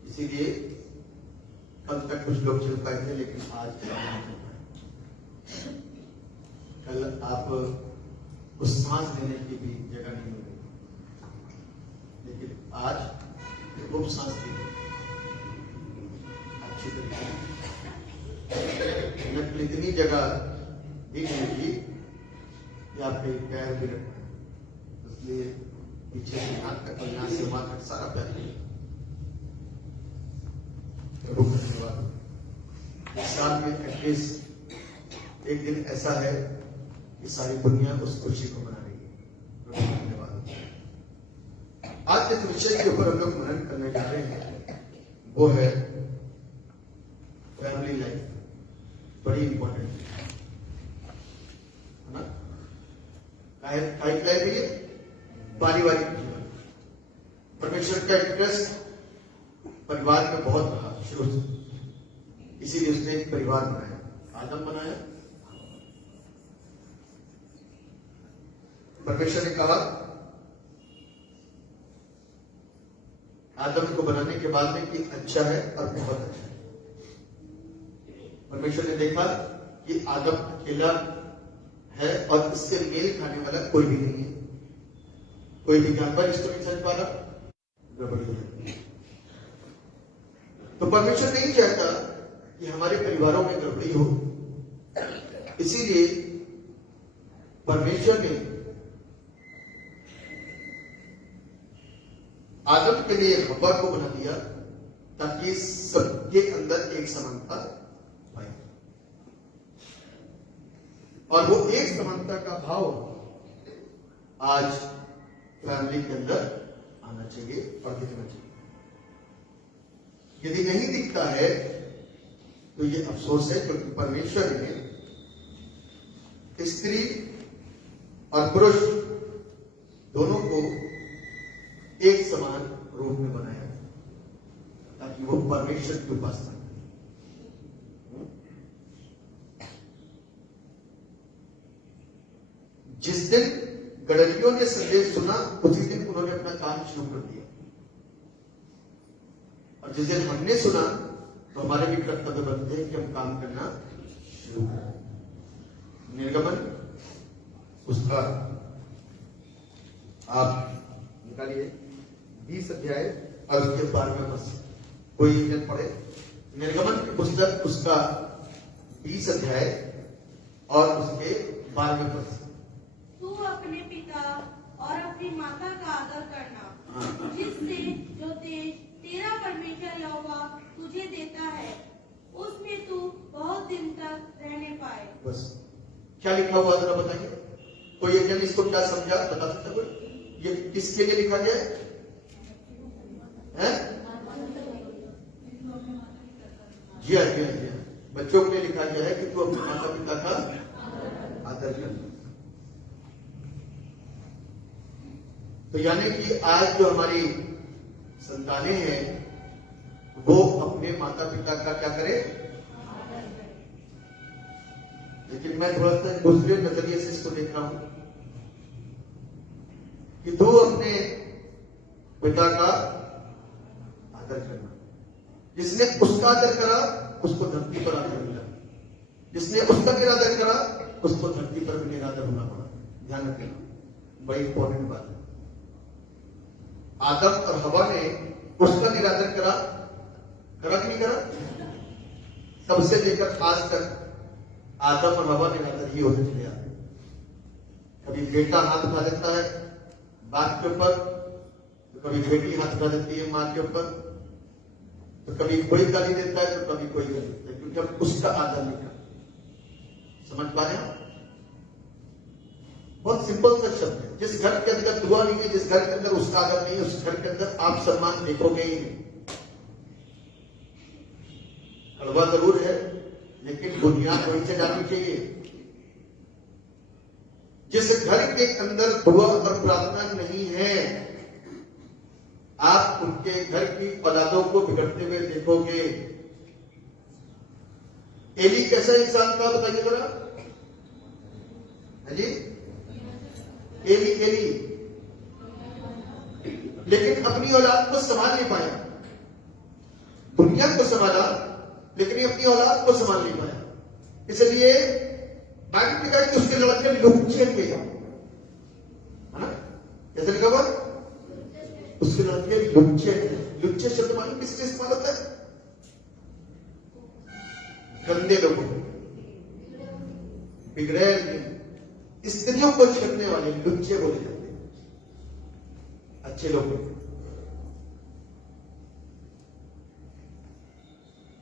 इसीलिए कल तक कुछ लोग चल पाए थे, लेकिन आज नहीं चल पाए। कल आप कुछ सांस लेने की भी जगह नहीं मिली, लेकिन आज खूब सांस ली अच्छी तरीके से। इतनी जगह भी नहीं थी कि आपके पैर भी रख पाए, इसलिए पीछे से हाथ तक और यहाँ से वहां तक सारा पैर रुक। धन्यवाद। इस साल में एटलीस्ट एक दिन ऐसा है कि सारी दुनिया उस खुशी को मना रही है। धन्यवाद। आज जिस विषय के ऊपर हम लोग मनन करने जा रहे हैं वो है फैमिली लाइफ। बड़ी इंपॉर्टेंट है ना? लाइफ है ये पारिवारिक जीवन। परमेश्वर का इंटरेस्ट परिवार में बहुत रहा शुरू से, इसीलिए उसने एक परिवार बनाया, आदम बनाया। परमेश्वर ने कहा आदम को बनाने के बाद में कि अच्छा है और बहुत अच्छा है। परमेश्वर ने देखा कि आदम अकेला है और इससे मेल खाने वाला कोई भी नहीं है, कोई भी जानवर इसको नहीं समझ पा रहा, गड़बड़ी हो जाती है। तो परमेश्वर नहीं चाहता कि हमारे परिवारों में गड़बड़ी हो, इसीलिए परमेश्वर ने आदम के लिए हव्वा को बना दिया ताकि सबके अंदर एक समानता पाए, और वो एक समानता का भाव आज फैमिली के अंदर आना चाहिए और दिखना चाहिए। यदि नहीं दिखता है तो ये अफसोस है, क्योंकि परमेश्वर ने स्त्री और पुरुष दोनों को एक समान रूप में बनाया ताकि वो परमेश्वर की उपासना करें। जिस दिन गडरियों ने संदेश सुना उसी दिन उन्होंने अपना काम शुरू कर दिया, और जिस दिन हमने सुना तो हमारे भी कर्तव्य बनते हैं कि हम काम करना शुरू करें। निर्गमन उसका आप निकालिए 20 अध्याय और उसके 12वें पद। कोई एक जन पढ़े निर्गमन की पुस्तक उसका 20 अध्याय और उसके 12वें पद। तू अपने पिता और अपनी माता का आदर करना, जिससे जो देश तेरा परमेश्वर यहोवा तुझे देता है उसमें तू बहुत दिन तक रहने पाए। बस क्या लिखा हुआ जरा बताइए, कोई एक जन इसको क्या समझा, बता सकता कोई? ये किसके लिए लिखा गया है? जी हाँ, जी हाँ, जी हाँ, बच्चों के लिए लिखा गया है कि तू अपने माता पिता का आदर करना। तो यानी कि आज जो हमारी संतानें हैं वो अपने माता पिता का क्या करें, लेकिन मैं थोड़ा सा दूसरे नजरिए से इसको देख रहा हूं कि तू अपने पिता का आदर करना। जिसने उसका आदर करा उसको धरती पर आदर मिला, जिसने उसका निरादर करा उसको धरती पर भी निरादर होना पड़ा। ध्यान रखना, बड़ी इंपॉर्टेंट बात है। आदम और हवा ने उसका निरादर करा कि नहीं करा? तब से लेकर आज तक आदम और हवा निरादर ही होते चले आते। कभी बेटा हाथ उठा देता है बाप के ऊपर, तो कभी बेटी हाथ उठा देती है मां के ऊपर, तो कभी कोई गाली देता है तो कभी कोई गाली देता है, क्योंकि अब उसका आदर नहीं करता। समझ पा रहे हैं? बहुत सिंपल सा शब्द है। जिस घर के अंदर दुआ नहीं है, जिस घर के अंदर उसका आदर नहीं है, उस घर के अंदर आप सम्मान देखोगे ही नहीं। कड़वा जरूर है लेकिन बुनियाद वहीं से डालनी चाहिए। जिस घर के अंदर दुआ और प्रार्थना नहीं है, आप उनके घर की औलादों को बिगड़ते हुए देखोगे। एली कैसा इंसान था बताइए जरा? हाँ जी, एली लेकिन अपनी औलाद को संभाल नहीं पाया। दुनिया को संभाला लेकिन ये अपनी औलाद को संभाल नहीं पाया। इसलिए बाइबल में कहा कि उसके लड़के लुच्चे थे, है ना? कैसे लिखा हुआ? उसके लड़के लुच्चे थे। लुच्चे शब्द मालूम किसके इस्तेमाल होता है? गंदे लोगों, बिगड़ैल, स्त्रियों को छेड़ने वाले लुच्चे बोले जाते हैं। अच्छे लोग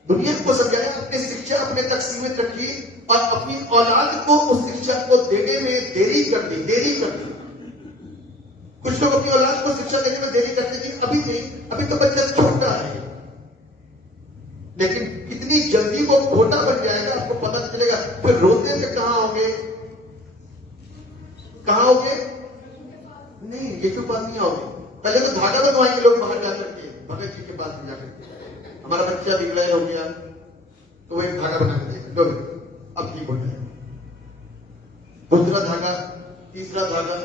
दुनिया को समझाया, अपनी शिक्षा अपने तक सीमित रखी और अपनी औलाद को उस शिक्षा को देने में देरी कर दी। कुछ लोग अपनी औलाद को शिक्षा देने में देरी करते कि अभी नहीं, अभी तो बच्चा छोटा है, लेकिन कितनी जल्दी वो छोटा बन जाएगा आपको पता नहीं चलेगा। फिर रोते हुए कहां होंगे? नहीं, ये क्यों बात नहीं आओगे? पहले तो धागा बनवाएंगे लोग बाहर जाकर के, भगत जी के पास में जाकर के, हमारा बच्चा बिगड़ा हो गया तो वो एक धागा बना के देगा, लो अब ठीक हो जाएगा। दूसरा धागा, तीसरा धागा,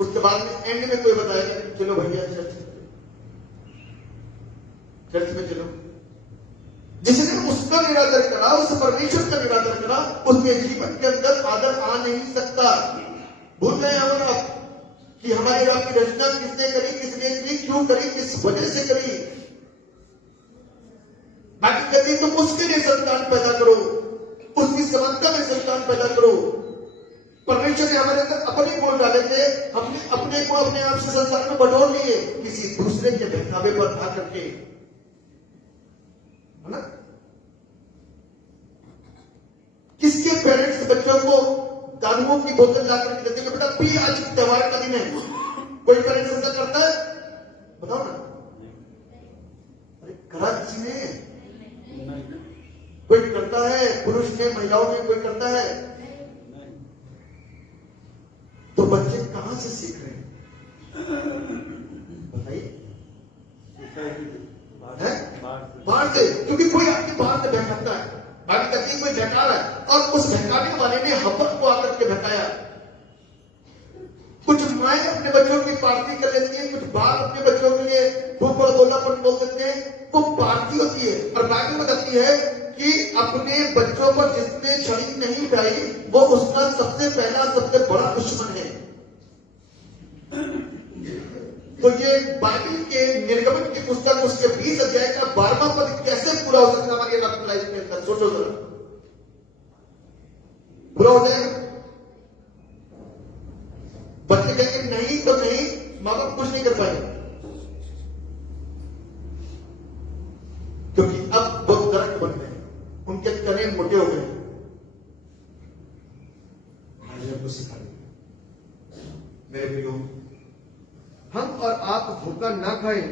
उसके बाद में एंड में कोई बताएगा चलो भैया चर्च में चलो। जिसने उसका निरादर करा, उस परमेश्वर का निरादर करा, उसके जीवन के अंदर आदर आ नहीं सकता। भूल गए हम आप कि हमारे रब की रचना किसने करी, किसने की, क्यों करी, किस वजह से करी। बाकी कहती तुम उसके लिए संतान पैदा करो, उसकी समानता में संतान पैदा करो। परमेश्वर ने हमारे अंदर अपने बोल डाले थे, हमने अपने को अपने आप से संसार में बटोर लिए किसी दूसरे के बहकावे पर आ करके, है ना? किसके पेरेंट्स बच्चों को दारुओं की बोतल लाकर के देते हैं, बेटा पी, आज त्योहार का दिन है। कोई पेरेंट्स ऐसा करता है? बताओ ना। अरे करा किसी ने? कोई करता है? पुरुष ने, महिलाओं में कोई करता है? तो बच्चे कहां से सीख रहे हैं बताइए? बाहर से, क्योंकि कोई आपके बाहर से बहकाता है, बाकी कहती कोई बहका रहा है, और उस बहकाने वाले ने हब्बत को आकर के बहकाया। कुछ माएं अपने बच्चों की पार्टी कर लेती है, कुछ बाप अपने बच्चों के लिए ऊपर बोलापन बोल देते हैं, वो पार्टी होती है। और बाइबल बताती है कि अपने बच्चों पर जिसने छड़ी नहीं उठाई वो उसका सबसे पहला सबसे बड़ा दुश्मन है। तो ये बाइबल के निर्गमन की पुस्तक उसके 20 अध्याय का 12वां पद कैसे पूरा हो सकता है हमारी लाइफ के अंदर? सोचो जरा, पूरा हो जाएगा? बच्चे कहेंगे नहीं तो नहीं, मां बाप कुछ नहीं कर पाएंगे, क्योंकि अब वो दरख्त बन गए, उनके तने मोटे हो गए। को सिखा मेरे प्रियो, हम और आप भूखा ना खाएं,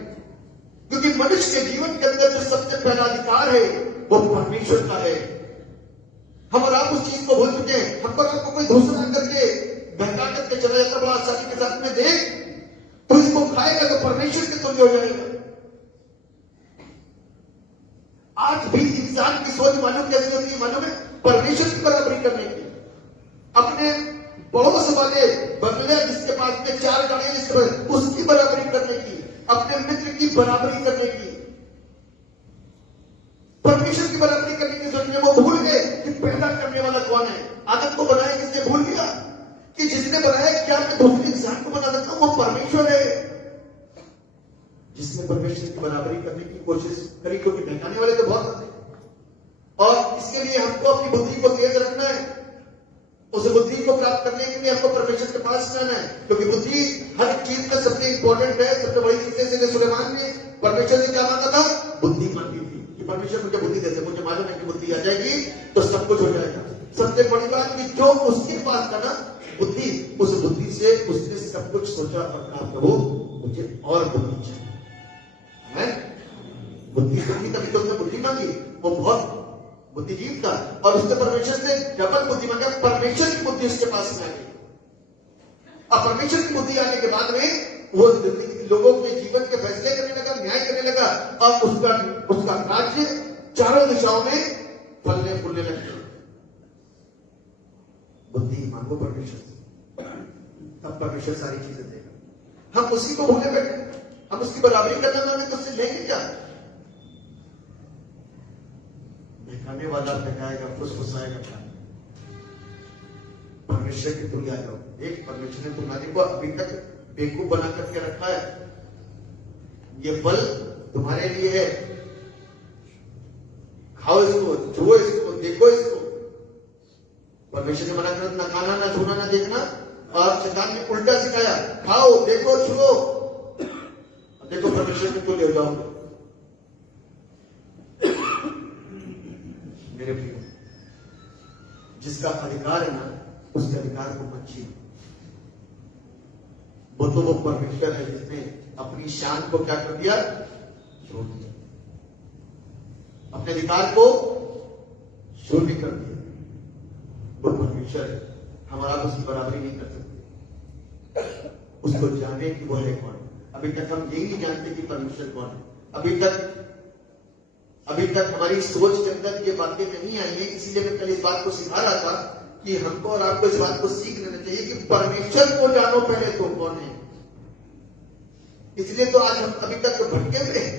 क्योंकि मनुष्य के जीवन के अंदर जो सबसे पहला अधिकार है वो परमेश्वर का है। हम और आप उस चीज को भूल चुके हैं। हम पर आपको कोई दूसरा करके बहका करके चला जाता बड़ा आसानी के साथ में, देख तो इसको खाएगा तो परमेश्वर के तुल्य हो जाएगा। आज भी इंसान की सोच मालूम कैसी होती है? मालूम है? परमेश्वर की बराबरी करने की, अपने पड़ोस वाले बंगले जिसके पास में 4 गाड़ियां जिसके पास, उसकी बराबरी करने की, अपने मित्र की बराबरी करने की, परमेश्वर की बराबरी करने की सोच में वो भूल गए कि पैदा करने वाला कौन है। आदम को बनाया किसने? भूल गया कि जिसने बनाया क्या मैं दूसरे इंसान को बना सकता हूं? वो परमेश्वर है। जिसने परमेश्वर की बराबरी करने की कोशिश करी, क्योंकि बहकाने वाले तो बहुत होते हैं, और इसके लिए हमको अपनी बुद्धि को तेज रखना है। उस बुद्धि को प्राप्त करने के लिए हमको परमेश्वर के पास जाना है, क्योंकि बुद्धि हर चीज का सबसे इंपॉर्टेंट है। सबसे बड़ी चीज से सुलेमान ने परमेश्वर से क्या मांगा था? बुद्धि मांगी थी कि परमेश्वर मुझे बुद्धि दे दे, मुझे मालूम है कि बुद्धि आ जाएगी तो सब कुछ हो जाएगा। सबसे बड़ी बात कि जो उसके पास था ना बुद्धि, उस बुद्धि से उसने सब कुछ सोचा और कहा प्रभु मुझे और बुद्धि चाहिए। बुद्धि तभी तो उसने बुद्धि मांगी, वो बहुत बुद्धिजीव था और उसने परमेश्वर से डबल बुद्धि मांगा। परमेश्वर की बुद्धि उसके पास में आ गई, और परमेश्वर की बुद्धि आने के बाद में वो लोगों के जीवन के फैसले करने लगा, न्याय करने लगा, और उसका राज्य चारों दिशाओं में फलने फूलने लगते हैं। बुद्धि मांगो परमेश्वर से, तब परमेश्वर सारी चीजें देगा। हम उसी को भूले बैठे, हम उसकी बराबरी करना मांगे तो उससे लेंगे क्या? दिखाने वाला दिखाएगा, फुसफुसाएगा क्या? परमेश्वर की तुल्य आ जाओ। एक परमेश्वर ने तुम्हारे को अभी तक बेवकूफ बना करके रखा है। ये फल तुम्हारे लिए है, खाओ इसको, छुओ इसको, देखो इसको। परमेश्वर ने मना कर ना खाना, ना छूना, ना देखना, और शैतान ने उल्टा सिखाया, खाओ, देखो, छुओ। अब देखो परमेश्वर के तुल्य हो जाओगे। मेरे प्रियो, जिसका अधिकार है ना, उसके अधिकार को मत छीनो। वो तो वो परमेश्वर है जिसने अपनी शान को क्या कर दिया? छोड़ दिया, अपने अधिकार को शून्य कर दिया। वो परमेश्वर है, हमारा उसकी बराबरी नहीं कर सकते। उसको जाने कि वो है कौन। अभी तक हम यही नहीं जानते कि परमेश्वर कौन है। अभी तक हमारी सोच के अंदर ये बातें नहीं आई है। इसीलिए मैं कल इस बात को सिखा रहा था कि हमको और आपको इस बात को सीख लेना चाहिए कि परमेश्वर को जानो पहले तो कौन है। इसलिए तो आज हम अभी तक भटके हुए हैं।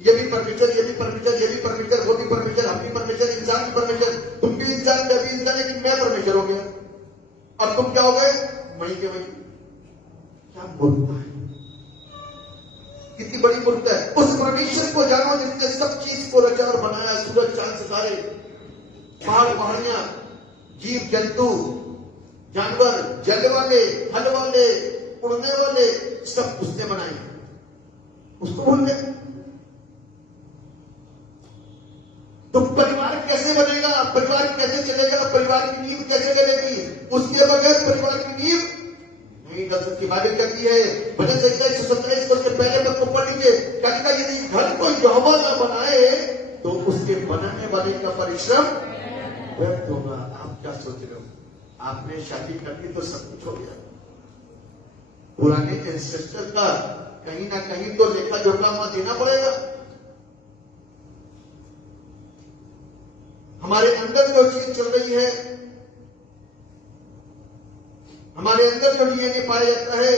ये भी परमेश्वर, ये भी परमेश्वर, ये भी परमेश्वर, वो भी परमेश्वर, हम भी परमेश्वर, इंसान भी परमेश्वर, तुम भी इंसान, मैं भी इंसान, लेकिन मैं परमेश्वर हो गया। अब तुम क्या हो गए? वहीं के वहीं। क्या मूर्खता है, कितनी बड़ी मूर्खता है। उस परमेश्वर को जानो जिसने सब चीज को रचा और बनाया, सूरज चांद सितारे, पहाड़ पहाड़ियां, जीव जंतु, जानवर, जल वाले, हल वाले, उड़ने वाले, सब उसने बनाए। उसको भूल गए। तो परिवार कैसे बनेगा? परिवार कैसे चलेगा? परिवार की नींव कैसे चलेगी? उसके बगैर परिवार की नींव नहीं डल सकती। बाइबल कहती है, भजन संहिता 127 को उसके पहले पद को पढ़ लीजिए, कहता है यदि घर को यहोवा न बनाए तो उसके बनाने वाले का परिश्रम व्यर्थ होगा। आप क्या सोच रहे हो? आपने शादी कर ली तो सब कुछ हो गया। पुराने एंसेस्टर का कहीं ना कहीं तो लेखा जोखा वहां देना पड़ेगा। हमारे अंदर जो चीज चल रही है, हमारे अंदर जो डीएनए पाया जाता है,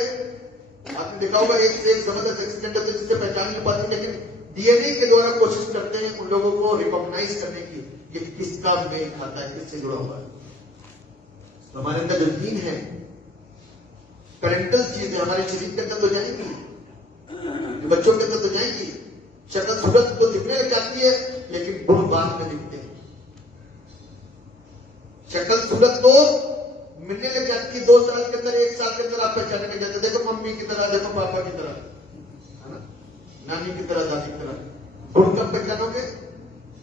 आपने देखा होगा एक से एक जबरदस्त एक्सीडेंट होते हैं जिससे पहचान नहीं पाते, लेकिन डीएनए के द्वारा कोशिश करते हैं उन लोगों को रिकॉग्नाइज करने की, ये किसका मेल खाता है, किससे जुड़ा हुआ है। तो हमारे अंदर जो जीन है, पेरेंटल चीज है, हमारे शरीर के अंदर तो जाएंगी, बच्चों के अंदर तो जाएंगी। शक्ल सूरत तो दिखने लग जाती है, लेकिन गुण बाद में दिखते हैं। शक्ल सूरत तो मिलने लग जाती है 2 साल के अंदर, 1 साल के अंदर आप पहचानने लग जाते। देखो मम्मी की तरह, देखो पापा की तरह, है ना, नानी की तरह, दादी की तरह। गुण कब पहचानोगे?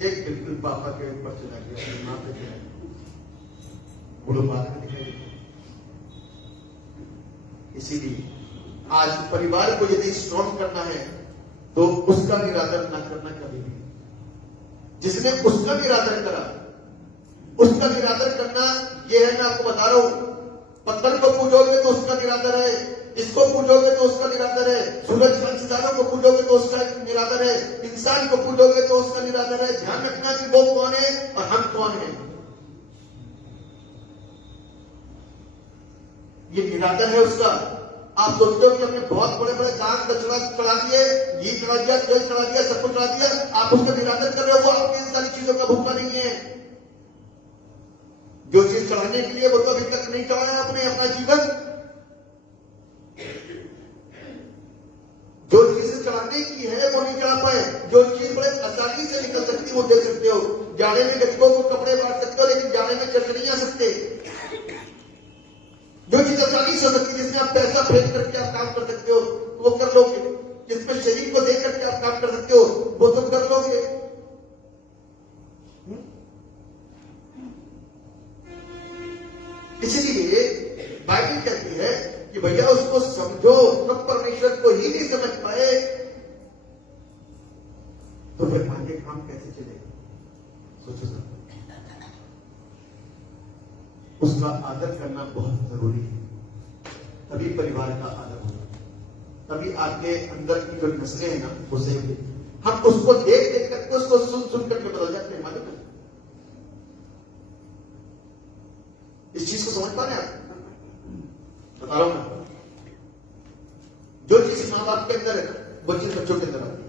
एक बिल्कुल पापा के ऊपर चला गया, अपनी मां पे चला गया, गुण बाद में दिखाई देते। इसीलिए आज परिवार को यदि स्ट्रॉन्ग करना है तो उसका निरादर ना करना कभी भी। जिसने उसका निरादर करा, उसका निरादर करना यह है, मैं आपको बता रहा हूं, पत्थर को पूजोगे तो उसका निरादर है, इसको पूजोगे तो उसका निरादर है, सूरज चांद सितारों को पूजोगे तो उसका निरादर है, इंसान को पूजोगे तो उसका निरादर है। ध्यान रखना कि वो कौन है और हम कौन है। ये निरादर है उसका। आप सोचते हो कि हमने बहुत बड़े बड़े दान दक्षिणा चढ़ा दिए, घी चढ़ा दिया, तेल चढ़ा दिया, सब कुछ चढ़ा दिया, आप उसको निरादर कर रहे हो। वो आपकी इन सारी चीजों का भूखा नहीं है। जो चीज चढ़ाने के लिए वो तो अभी तक नहीं चढ़ाया आपने अपना जीवन। जो चीज चढ़ाने की है वो नहीं चढ़ा पाए। जो चीज बड़े आसानी से निकल सकती वो दे सकते हो। जाड़े में गरीबों को कपड़े बांट सकते हो, लेकिन जाड़े में चढ़ नहीं आ सकते। जो चीज आसानी से हो सकती है, जिसमें आप पैसा फेंक करके आप काम कर सकते हो, वो कर लोगे। जिसमें शरीर को दे करके आप काम कर सकते हो, वो तो कर लोगे। इसलिए बाइबल कहती है कि भैया उसको समझो। तब परमेश्वर को ही नहीं समझ पाए तो फिर आगे काम कैसे चलेगा? सोचो सब। उसका आदर करना बहुत जरूरी है, तभी परिवार का आदर होगा, तभी आपके अंदर की जो नस्लें हैं ना वो सही। हम उसको देख देख करके, उसको सुन सुन करके बदल जाते हैं। मालूम है, समझ पा रहे हैं आप? बता रहा हूं मैं, जो चीज माँ बाप के अंदर है ना वो चीज बच्चों के अंदर आती है।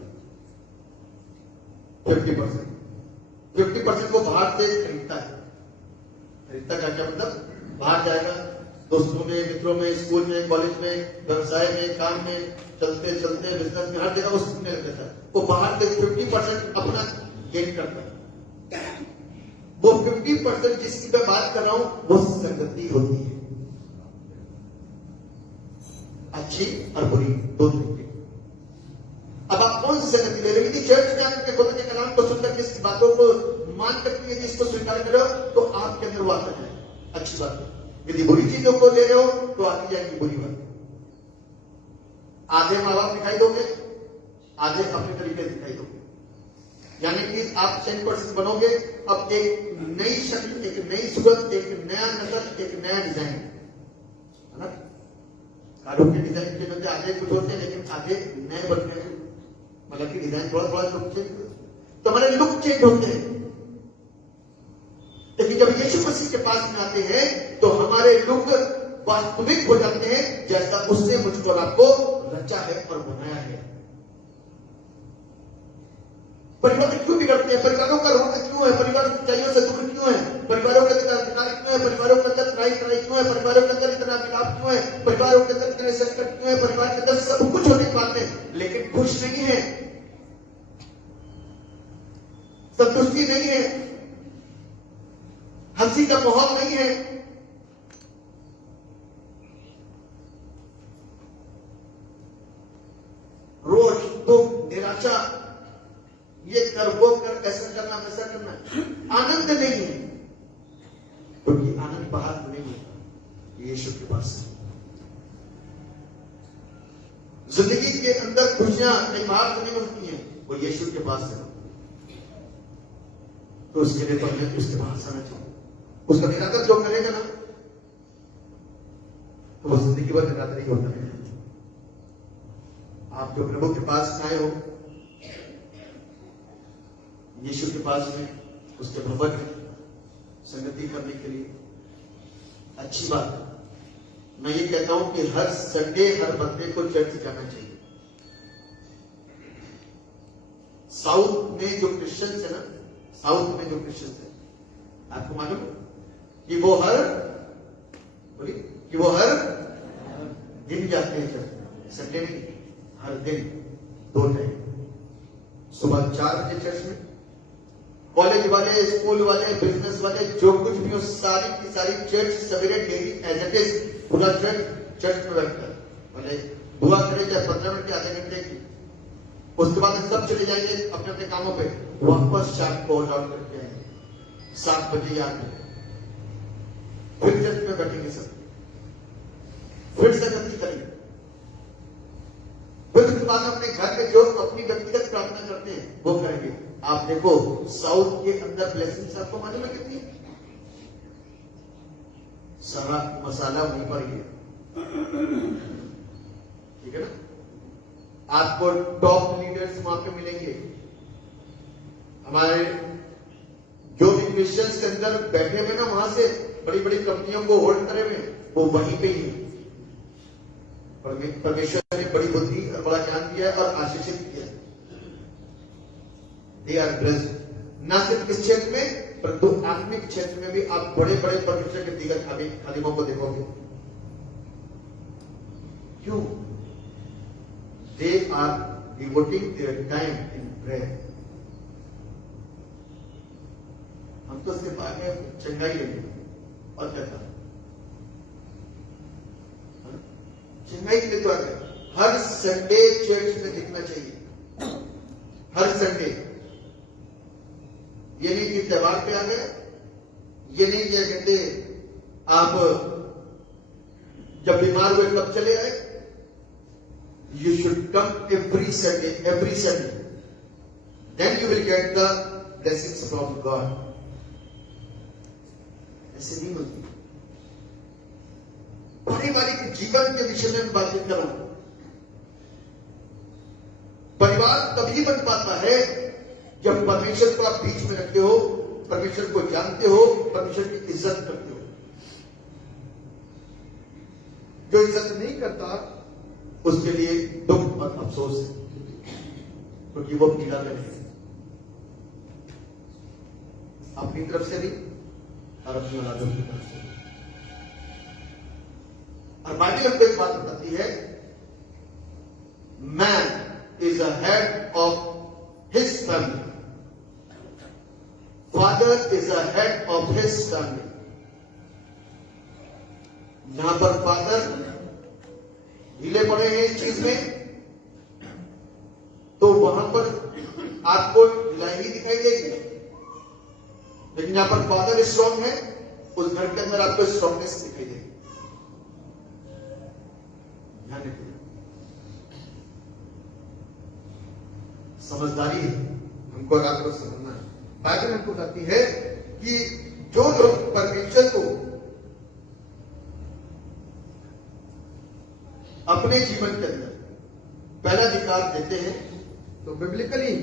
50% को बाहर से खरीदता है। खरीदता का क्या मतलब? बाहर जाएगा, दोस्तों में, मित्रों में, स्कूल में, कॉलेज में, व्यवसाय में, काम में, चलते चलते बिजनेस में, हर जगह वो सीखने लग जाता है। वो बाहर से 50% अपना गेन करता है। वो 50% जिसकी मैं बात कर रहा हूं वो संगति होती है, अच्छी और बुरी, दो तरीके। अब आप कौन सी संगति ले रहे हो? यदि चर्च में आकर के खुदा के कलाम को सुनकर के इसकी बातों को मान करके यदि इसको स्वीकार कर रहे हो तो आपके अंदर वो आता है, अच्छी बात है। यदि बुरी चीजों को ले रहे हो तो आती जाएगी बुरी बात। आधे माँ बाप दिखाई दोगे, आधे अपने तरीके से दिखाई दोगे, यानी कि आप 100% बनोगे। अब एक नई शक्ल, एक नई सुगंध, एक नया नजर, एक नया डिजाइन, है ना? कारों के डिजाइन के बदले आधे कुछ होते हैं लेकिन आधे नए बनते हैं, मतलब कि डिजाइन थोड़ा थोड़ा लुक चेंज, तो हमारे लुक चेंज होते हैं। लेकिन जब यीशु मसीह के पास में आते हैं तो हमारे लुक वास्तविक हो जाते हैं जैसा उसने मुझको और आपको रचा है और बनाया है। परिवार क्यों बिगड़ते हैं? परिवारों का रोना क्यों है? परिवार की सच्चाइयों से दुख क्यों है? परिवारों के अंदर अंधकार क्यों है? परिवारों के अंदर त्राही क्यों है? परिवारों के अंदर इतना विलाप क्यों है? परिवारों के अंदर इतने संकट क्यों है? परिवार के अंदर सब कुछ होने के बाद में लेकिन खुश नहीं है, संतुष्टि नहीं है, हंसी का माहौल नहीं है। रोज दुख, निराशा, ये कर वो कर, ऐसा करना वैसा करना, आनंद नहीं है। क्योंकि आनंद बाहर नहीं होता, यीशु के पास है। जिंदगी के अंदर खुशियां नहीं बाहर से नहीं मिलती हैं, वो यीशु के पास है। तो उसके लिए पहले उसके पास आना चाहिए। उसका निराकर जो करेगा ना तो वो जिंदगी भर निराकर ही होता है। आप जो प्रभु के पास आए हो, यीशु के पास में, उसके भवन में संगति करने के लिए, अच्छी बात है। मैं ये कहता हूं कि हर संडे हर बंदे को चर्च जाना चाहिए। साउथ में जो क्रिश्चियंस है ना, साउथ में जो क्रिश्चियंस है, आपको मालूम कि वो हर दिन जाते हैं चर्च, संडे नहीं, हर दिन 2 टाइम, सुबह 4 बजे चर्च में। कॉलेज वाले, स्कूल वाले, बिजनेस वाले, जो कुछ भी हो, सारी की सारी चर्च सवेरे डेली एज इट इज, पूरा चर्च में बैठता है। बोले दुआ करे चाहे 15 मिनट के, आधे घंटे की, उसके बाद सब चले जाएंगे अपने अपने कामों पे, वापस शाम को लौट करके आएंगे 7 बजे या 8 बजे, फिर चर्च में बैठेंगे सब, फिर संगति करेंगे, फिर उसके बाद अपने घर में जो अपनी व्यक्तिगत प्रार्थना करते हैं वो करेंगे। आप देखो साउथ के अंदर ब्लेसिंग्स आपको मालूम है कितनी? सारा मसाला वहीं पर ही है, ठीक है ना? आपको टॉप लीडर्स वहां पे मिलेंगे। हमारे जो भी क्रिश्चियंस के अंदर बैठे हुए ना, वहां से बड़ी बड़ी कंपनियों को होल्ड करे हुए, वो वहीं पे ही है। परमेश्वर ने बड़ी बुद्धि और बड़ा ज्ञान दिया है और आशीषित किया है। दे आर ब्लेस्ड, न सिर्फ इस क्षेत्र में परंतु आत्मिक क्षेत्र में भी आप बड़े बड़े परमेश्वर के दिग्गज खादिमों को देखोगे। क्यों? They are devoting their time in prayer. हम तो सिर्फ आगे चंगाई लेंगे और क्या था, चेन्नई के लिए तो आगे हर संडे चर्च में दिखना चाहिए, हर संडे। ये नहीं कि त्योहार पे आ गए, ये नहीं क्या कहते आप जब बीमार हुए तब चले आए। You should come every Sunday, then you will get the blessings from God. ऐसे नहीं होती। पारिवारिक जीवन के विषय में बात कर रहा हूं। परिवार तभी बन पाता है जब परमेश्वर को आप बीच में रखते हो, परमेश्वर को जानते हो, परमेश्वर की इज्जत करते हो। जो इज्जत नहीं करता उसके लिए दुख और अफसोस है, क्योंकि वो पीड़ा में नहीं, अपनी तरफ से भी और अपनी औलादों की तरफ से। और बाइबल हमको एक बात बताती है, man is a head of his family, father is a head of his family. जहां पर फादर ढीले पड़े हैं इस चीज में, तो वहां पर आपको ढिलाई ही दिखाई देगी, लेकिन जहां पर फादर स्ट्रांग है उस घर के अंदर आपको स्ट्रांगनेस दिखाई देगी। ध्यान रखिए, समझदारी है, हमको रात को समझना है। बाइबल हमको बताती है कि जो लोग परमेश्वर को अपने जीवन के अंदर पहला अधिकार देते हैं, तो बिब्लिकली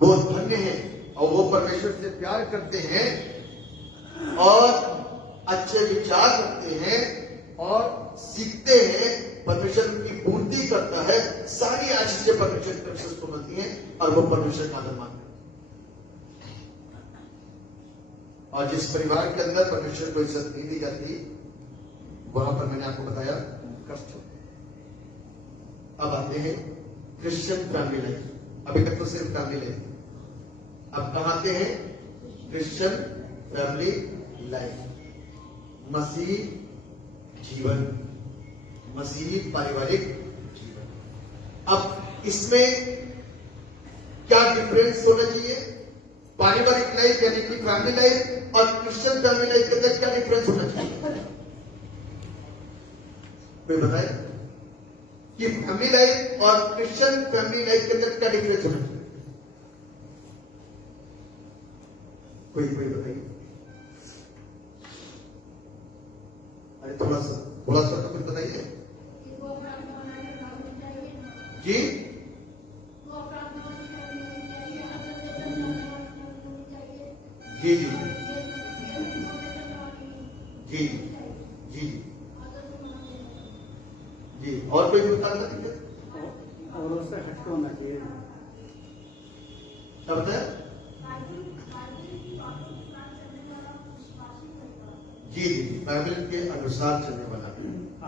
वो धन्य हैं और वो परमेश्वर से प्यार करते हैं और अच्छे विचार रखते हैं और सीखते हैं। परमेश्वर उनकी पूर्ति करता है, सारी आशीषें परमेश्वर की तरफ से उसको मिलती हैं और वो परमेश्वर का आदर मानते हैं। और जिस परिवार के अंदर परमेश्वर को इज्जत नहीं दी जाती, वहां पर मैंने आपको बताया कष्ट होते हैं। अब आते हैं क्रिश्चियन फैमिली लाइफ। अभी तक तो सिर्फ फैमिली लाइफ, अब कहां आते हैं क्रिश्चियन फैमिली लाइफ, मसीही जीवन, मसीही पारिवारिक जीवन। अब इसमें क्या डिफरेंस होना चाहिए? पारिवारिक लाइफ यानी कि फैमिली लाइफ और क्रिश्चियन फैमिली लाइफ के अंदर क्या डिफरेंस होना चाहिए? कोई बताए कि फैमिली लाइफ और क्रिश्चियन फैमिली लाइफ के अंदर क्या डिफरेंस होना चाहिए? कोई बताइए। अरे थोड़ा सा तो कुछ बताइए जी। जी जी जी जी जी। और कोई बता सकते? और उससे हटके होना चाहिए। क्या बताया? जी जी, बाइबल के अनुसार चलने वाला,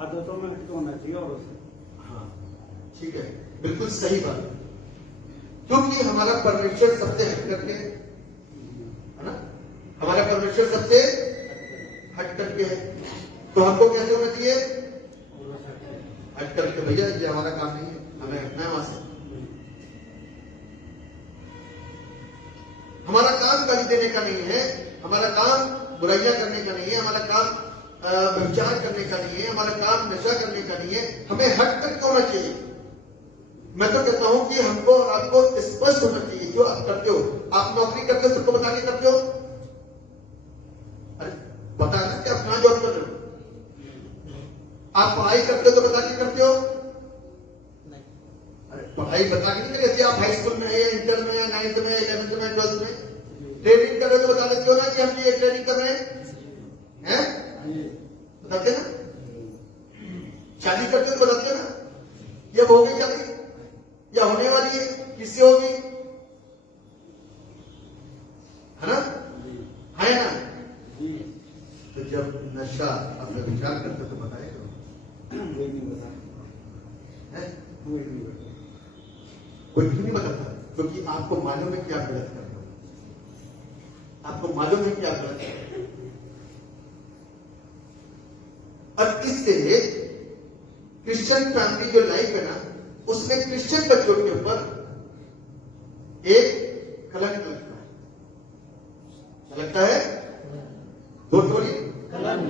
आदतों में हटके होना चाहिए और उससे। हाँ ठीक है, बिल्कुल सही बात, क्योंकि हमारा परमेश्वर सबसे हट करके है ना, हमारा परमेश्वर सबसे हट करके है, तो हमको कैसे होना चाहिए? हट करके। भैया ये हमारा काम नहीं है, हमें हटना है वहां से। हमारा काम गाली देने का नहीं है, हमारा काम बुराइयां करने का नहीं है, हमारा काम व्यभिचार करने का नहीं है, हमारा काम नशा करने का नहीं है, हमें हट करके होना चाहिए। मैं तो कहता हूं कि हमको और आपको स्पष्ट होना चाहिए जो आप करते हो। आप नौकरी करते हो, सबको बता के करते हो? अरे पता है ना कि आप कहां जॉब कर रहे हो? आप पढ़ाई करते हो तो बता के करते हो? अरे पढ़ाई बता के नहीं करते। आप हाई स्कूल में है, इंटर में, 9th में, 11th में, 12th में ट्रेनिंग कर रहे हो तो बता देते हो ना कि हम ये ट्रेनिंग कर रहे हैं, बताते ना? शादी करते हो तो बताते हो ना? ये हो गई शादी या होने वाली है, किससे होगी, है ना? है ना? तो जब नशा अपने विचार करते तो बताएगा, कोई नहीं बताता, क्योंकि आपको मालूम है कि आप गलत कर रहे हो, आपको मालूम है कि आप गलत कर रहे हो। और इससे क्रिश्चियन फैमिली जो लाइफ है ना, उसमें क्रिश्चियन बच्चों के ऊपर एक कलंक लगता है। क्या लगता है? बोलिए कलंक।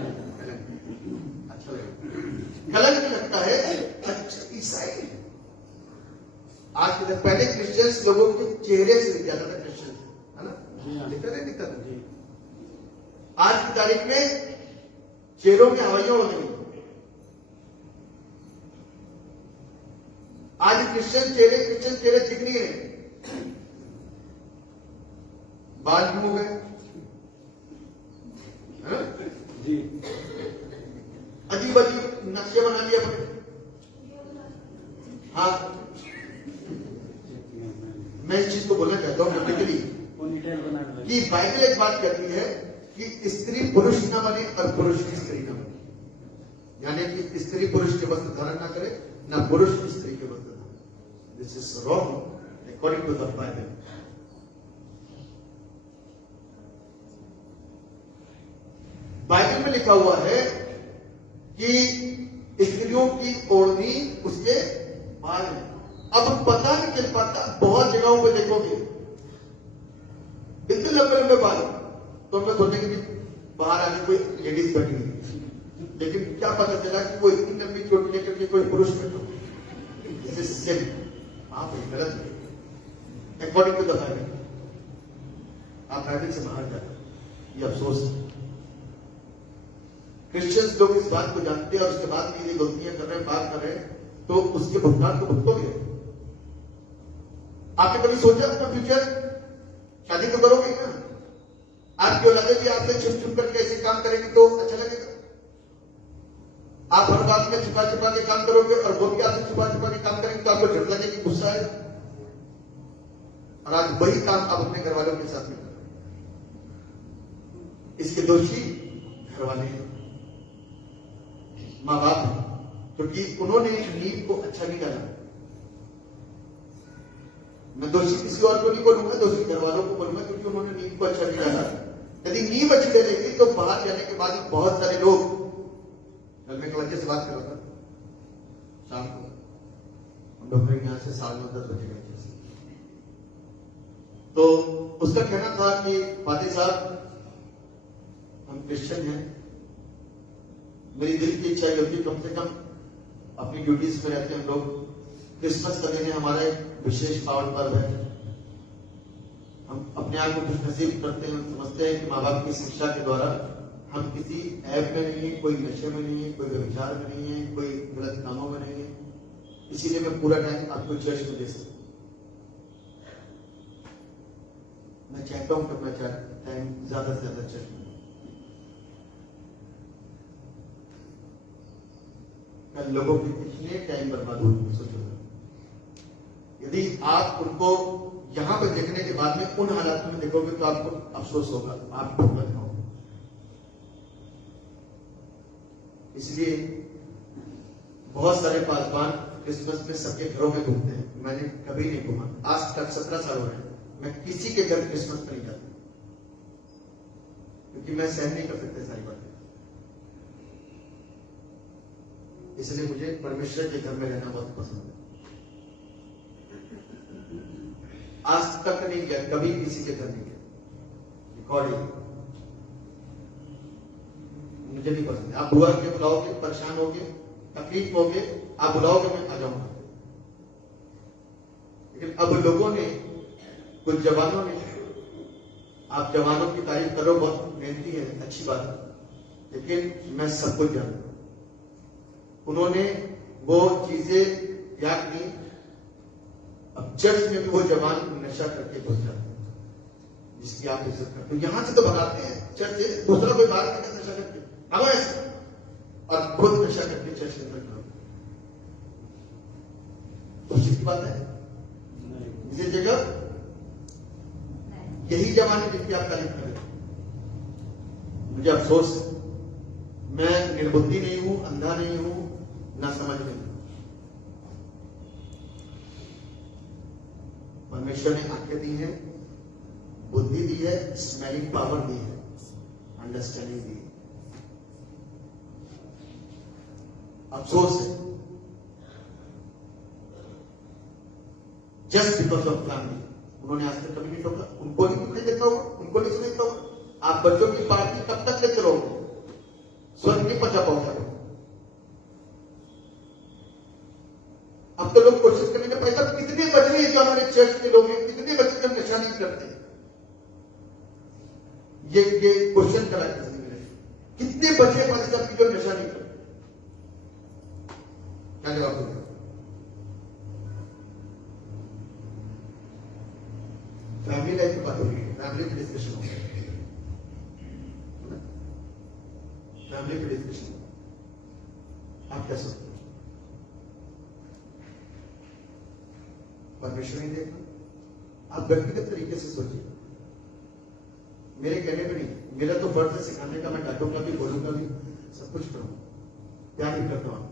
अच्छा लगेगा, कलंक लगता है। अच्छा ईसाई आज के दिन, पहले क्रिश्चियंस लोगों के चेहरे से ज्यादा था क्रिश्चियन, है ना? दिक्कत है। आज की तारीख में चेहरों में हवाइयां हो गई। आज क्रिश्चियन चेहरे दिख नहीं है, बाल भी हो गए, जी अजीब अजीब नक्शे बना लिए अपने। हाँ, मैं इस चीज को बोलना चाहता हूँ प्रैक्टिकली पोनीटेल बनाने लगे। कि बाइबल एक बात कहती है कि स्त्री पुरुष न बने और पुरुष स्त्री न बने, यानी कि स्त्री पुरुष के वस्त्र धारण ना करे, ना पुरुष स्त्री के वस्त्र धारण। This is wrong according to the Bible. Bible में लिखा हुआ है कि स्त्रियों की ओढ़नी उसके बाल है। अब पता नहीं चल पाता, बहुत जगहों पे देखोगे इतने लंबे लंबे बाल, तो हम सोचेंगे कि बाहर आगे कोई लेडीज बैठी है, लेकिन क्या पता चला कि वो इतनी लंबी चोटी लेकर के कोई पुरुष बैठा। आप गलत है अकॉर्डिंग टू द बाइबल। आप बाइबल से बाहर जाते, ये अफसोस है। क्रिश्चियंस लोग इस बात को जानते हैं और उसके बाद भी ये गलतियां कर रहे हैं, बात कर रहे हैं, तो उसके भुगतान को भुगतोगे। आपने कभी सोचा अपना फ्यूचर? शादी तो करोगे ना, आपकी औलादे भी आपसे छुप छुप करके ऐसे काम करेंगे तो अच्छा लगेगा। आप हर बात में छुपा छुपा के काम करोगे और वो भी आपसे छुपा छुपा के काम करेंगे तो आपको डर लगेगा, गुस्सा आएगा। और आज वही काम आप अपने घर वालों के साथ में कर रहे हैं। इसके दोषी घर वाले हैं, माँ बाप हैं, क्योंकि उन्होंने नींव को अच्छा नहीं डाला। मैं दोषी किसी और को नहीं बोलूंगा, दोषी घर वालों को बोलूंगा, क्योंकि उन्होंने नींव को अच्छा नहीं डाला। यदि नींव अच्छी डलेगी तो बाहर जाने के बाद बहुत सारे लोग, कल मैं एक लड़के से बात कर रहा था शाम को, हम लोग यहां से 9:30 बजे गए थे, तो उसका कहना था कि फातिह साहब हम क्रिश्चियन हैं, मेरी दिल की इच्छा ये होती है कम से कम अपनी ड्यूटीज में रहते हैं हम लोग, क्रिसमस का दिन है हमारा एक विशेष पावन पर्व है, हम अपने आप को खुश नसीब करते हैं, समझते हैं कि माँ बाप की शिक्षा के द्वारा हम किसी ऐप में नहीं है, कोई नशे में नहीं है, कोई व्यभिचार में नहीं है, कोई गलत कामों में नहीं है, इसीलिए मैं पूरा टाइम आपको चर्च में दे सकता हूं। मैं चाहता हूं कि मैं टाइम ज्यादा से ज्यादा चर्च में, कल लोगों के कितने टाइम बर्बाद होंगे सोचो। यदि आप उनको यहां पर देखने के बाद में उन हालात में देखोगे तो आपको अफसोस होगा, आप भुगतना होगा। इसलिए बहुत सारे पासवान क्रिसमस में सबके घरों में घूमते हैं, मैंने कभी नहीं घूमा, आज तक 17 साल हो रहे हैं, मैं किसी के घर क्रिसमस पर नहीं जाता, क्योंकि मैं सहन नहीं कर सकता सारी बातें। इसलिए मुझे परमेश्वर के घर में रहना बहुत पसंद है। आज तक नहीं गया, कभी किसी के घर नहीं गया, रिकॉर्डिंग मुझे नहीं पसंद। आप बुआ के बुलाओगे, परेशान होगे, तकलीफ होगे, आप बुलाओगे, मैं आ जाऊंगा। लेकिन अब लोगों ने, कुछ जवानों ने, आप जवानों की तारीफ करो, बहुत मेहनती है, अच्छी बात है, लेकिन मैं सब कुछ जानता हूं, उन्होंने वो चीजें त्याग दी। अब चर्च में भी वो जवान नशा करके घुस जाते हैं, जिसकी आप इज्जत करते हो। यहां से तो भगाते हैं चर्च से, दूसरा कोई बाहर निकल नशा करके अब ऐसे, और खुद नशा करके चर्च के अंदर करो, खुशी की बात है। इसी जगह यही जवान है जिसकी आप तारीफ करें। मुझे अफसोस है, मैं निर्बुद्धि नहीं हूं, अंधा नहीं हूं, ना समझ नहीं। परमेश्वर ने आंखें दी है, बुद्धि दी है, स्मेलिंग पावर दी है, अंडरस्टैंडिंग दी है। अफसोस है, जस्ट बिकॉज ऑफ फैमिली उन्होंने आज तक कभी नहीं टोका, उनको नहीं दुख देता होगा, उनको नहीं सुनता होगा। आप बच्चों की पार्टी कब तक लेते रहोगे, स्वर्ग नहीं पहुंचा पाओगे। अब तो लोग कोशिश करने का पैसा, कितने बच्चे हैं जो हमारे चर्च के लोग हैं, कितने बच्चे जब नशा नहीं करते, ये क्वेश्चन करा किसी ने, कितने बच्चे हमारे साथ जो नशा नहीं करते, क्या जवाब दूंगा? फैमिली लाइफ की बात हो रही है, फैमिली की डिस्कशन हो रही है। फैमिली पे डिस्कशन, आप क्या सोचते हैं? परमेश्वर नहीं देखना, आप व्यक्तिगत तरीके से सोचिए, मेरे कहने पे नहीं। मेरा तो फर्ज है सिखाने का, मैं डांटूंगा भी, बोलूंगा भी, सब कुछ करूंगा, प्यार भी करता हूं।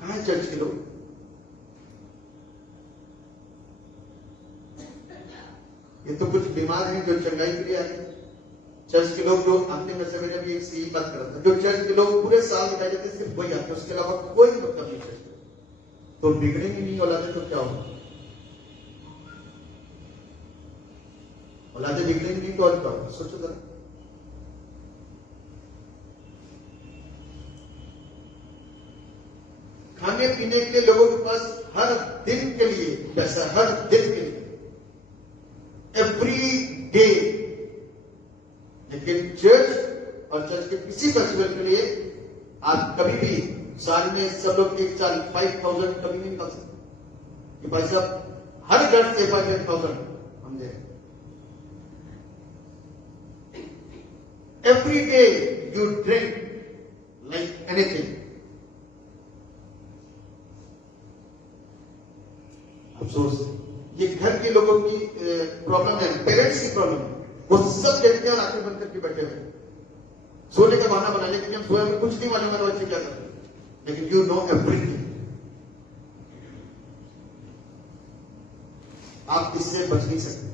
कहां है चर्च के लोग? ये तो कुछ बीमार हैं जो चंगाई के लिए आए। चर्च के लोग जो आते हैं, सवेरे भी एक सी बात करता है, जो चर्च के लोग पूरे साल दिखाई देते हैं, सिर्फ वही आते हैं, उसके अलावा कोई मतलब नहीं चर्च में। तो बिगड़ेंगे नहीं औलादे, तो क्या होगा? औलादे बिगड़ेंगे नहीं तो और क्या होगा? सोचो जरा। खाने पीने के लिए लोगों के पास हर दिन के लिए पैसा, हर दिन के लिए, एवरी डे। लेकिन चर्च और चर्च के किसी फेस्टिवल के लिए आप कभी भी साल में सब लोग एक साल 5,000 कभी नहीं निकाल सकते कि भाई साहब हर घर से 5,000 हम दे। Every day you drink like anything. अफसोस, ये घर के लोगों की प्रॉब्लम है, पेरेंट्स की प्रॉब्लम है। वो सब देखते हैं और आंखें बंद करके बैठे हुए, सोने का बहाना बना लेते हैं, हम सोए में कुछ नहीं मालूम मेरे बच्चे क्या कर रहे हैं, लेकिन यू नो एवरीथिंग। आप इससे बच नहीं सकते।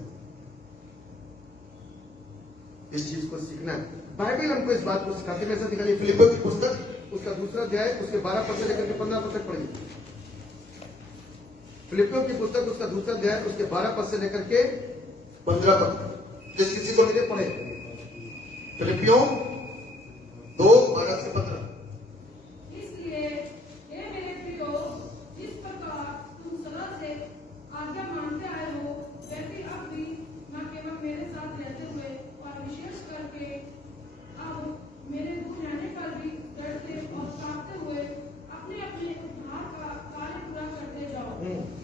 इस चीज को सीखना है। बाइबल हमको इस बात को सिखाती है। मेरे निकालिए फिलिपियों की पुस्तक, उसका दूसरा अध्याय, उसके 12 पद से लेकर के 15 पद तक पढ़िए। फिलिपियों की पुस्तक, उसका दूसरा अध्याय, उसके 12 पद से लेकर के 15 पद। जिस किसी को मिले पढ़े। फिलिपियों 2:12 से 15। इसलिए हे मेरे प्रियो, जिस प्रकार तुम सदा से आज्ञा मानते आए हो, वैसे अब भी न केवल मेरे साथ रहते हुए और विशेष करके अब मेरे दूर रहने पर भी डरते और कांपते हुए अपने अपने उद्धार का कार्य पूरा करते जाओ,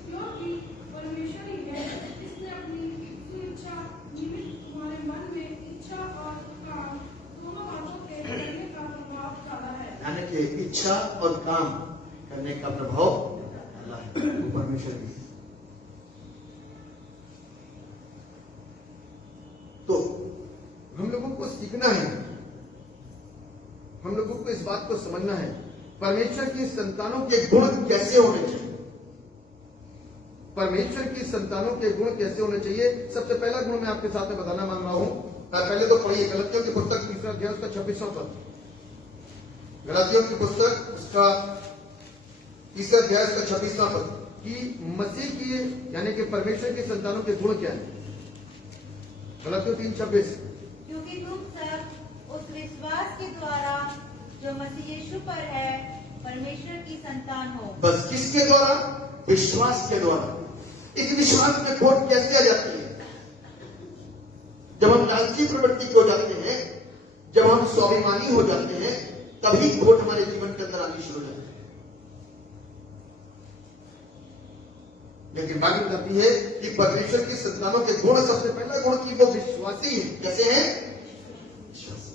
क्योंकि परमेश्वर ही है जिसने अपनी सुइच्छा निमित्त तुम्हारे मन में इच्छा और काम दोनों बातों के करने का प्रभाव डाला है। यानी कि इच्छा और काम करने का प्रभाव डाला है, वो परमेश्वर की। तो हम लोगों को सीखना है, हम लोगों को इस बात को समझना है परमेश्वर की संतानों के गुण कैसे होने चाहिए। परमेश्वर की संतानों के गुण कैसे होने चाहिए। सबसे पहला गुण मैं आपके साथ में बताना मांग रहा हूं। पहले तो पढ़िए गलतियों की पुस्तक, तीसरा अध्याय, उसका 26वां पद। गलतियों की पुस्तक, उसका तीसरा अध्याय, उसका 26वां पद, कि मसीह की यानी कि परमेश्वर की संतानों के गुण क्या है। गलतियों 3:26। क्योंकि तुम सब उस विश्वास के द्वारा जो मसीह यीशु पर है परमेश्वर की संतान हो। बस किसके द्वारा? विश्वास के द्वारा। इस विश्वास में खोट कैसे आ जाती है? जब हम लालची प्रवृत्ति के हो जाते हैं, जब हम स्वाभिमानी हो जाते हैं, तभी खोट हमारे जीवन के अंदर आनी शुरू हो जाती है। लेकिन बात बताती है कि परमेश्वर की संतानों के गुण, सबसे पहला गुण की वो विश्वासी है। कैसे हैं? विश्वासी।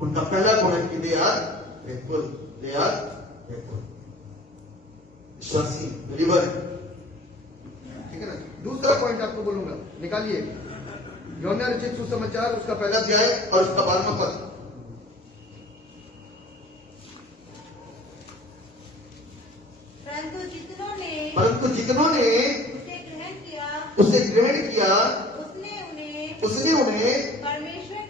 उनका पहला गुण है कि they are faithful, they are faithful, विश्वासी, बिलीवर है। ठीक है ना। दूसरा पॉइंट आपको बोलूंगा, निकालिए यूहन्ना रचित सुसमाचार, उसका पहला अध्याय और उसका 12वां पद। परंतु जितनों ने उसे ग्रहण किया उसने उन्हें परमेश्वर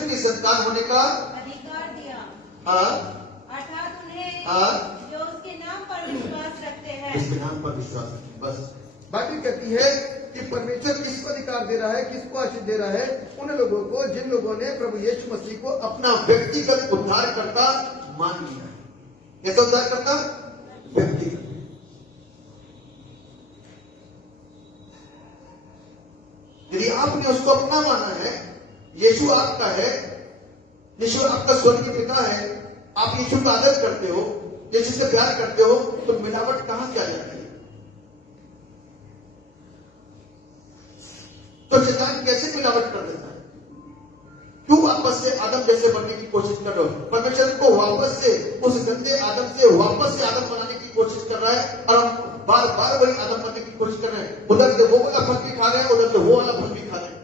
की संतान होने का अधिकार दिया। हाँ, अर्थात उन्हें हाँ, जो उसके नाम पर विश्वास रखते हैं। इसके नाम पर विश्वास रखें। बस बाइबल कहती है कि परमेश्वर किसको अधिकार दे रहा है, किसको आशीष दे रहा है? उन लोगों को जिन लोगों ने प्रभु यीशु मसीह को अपना व्यक्तिगत उद्धारकर्ता मान लिया है। कैसा उद्धारकर्ता? व्यक्तिगत। यदि आपने उसको अपना माना है, यीशु आपका है, यीशु आपका स्वर्गीय पिता है, आप यीशु का आदर करते हो, यीशु से प्यार करते हो, तो मिलावट कहां से आ जाती है? तो शैतान कैसे मिलावट कर देता है? क्यों वापस से आदम जैसे बनने की कोशिश कर रहे हो? परमेश्वर को वापस से उस गंदे आदम से वापस से आदम बनाने की कोशिश कर रहा है, और हम बार बार वही आदम बनने की कोशिश कर रहे हैं। उधर से वो वाला फल भी खा रहे हैं, उधर से वो वाला फल भी खा रहे हैं।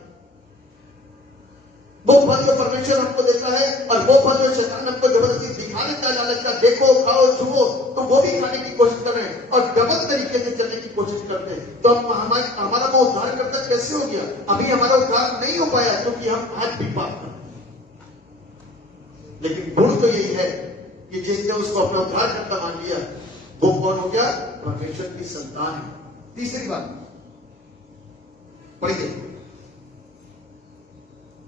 वो फल जो परमेश्वर हमको देता है और वो फल जो शैतान हमको जबरदस्ती दिखाने का लालच का, देखो खाओ छुओ, तो वो भी खाने की कोशिश कर रहे हैं और गलत तरीके से चलने की कोशिश करते हैं। तो हमारा वो उद्धार करता कैसे हो गया? अभी हमारा उद्धार नहीं हो पाया क्योंकि हम आज भी पाप करते हैं। लेकिन गुण तो यही है कि जिसने उसको अपना उद्धार करता मान लिया, वो कौन हो गया? परमेश्वर की संतान है। तीसरी बात पढ़िए,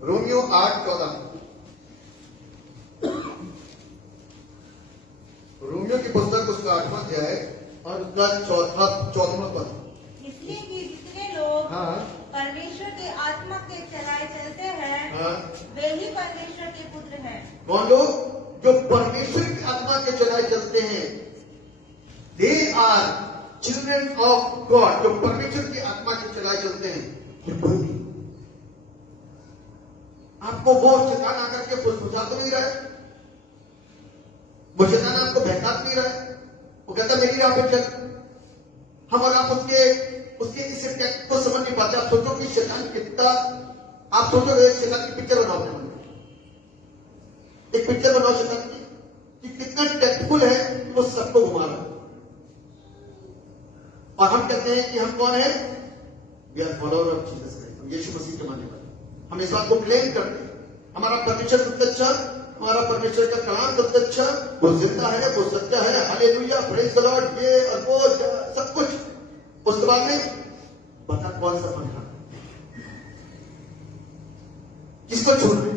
रोमियो 8:14। रोमियो की पुस्तक उसका 8वां अध्याय और उसका 14वां पद। इसलिए कि जितने लोग हाँ परमेश्वर के आत्मा के चलाए चलते हैं, हाँ, वे ही परमेश्वर के पुत्र हैं। कौन लोग? जो परमेश्वर की आत्मा के चलाए चलते हैं, they are children of God. जो परमेश्वर की आत्मा के चलाए चलते हैं, ये कोई नहीं। आपको वो शैतान आकर के फुसफुसा तो नहीं रहा है, वो शैतान आपको बहका तो नहीं रहा है। वो कहता मेरी राह पे चल। हम और आप उसके इस टेक्स्ट को समझ नहीं पाते। आप सोचो कि शैतान कितना, आप सोचो शैतान की पिक्चर बनाओ, एक पिक्चर बनाओ शैतान की कि कितना टेक्टफुल है, वो सबको घुमा रहा है। और हम कहते हैं कि हम कौन है? We are follower of Jesus Christ, हम यीशु मसीह के मानने वाले। हम इस बात को क्लेम करते हैं, हमारा परमेश्वर सबसे अच्छा, हमारा परमेश्वर का कलाम सबसे अच्छा, वो जिंदा है, वो सच्चा है, हालेलुया, प्रेज द लॉर्ड, ये और वो सब कुछ। उसके बाद में बता कौन सा फल खाना, किसको छोड़ना है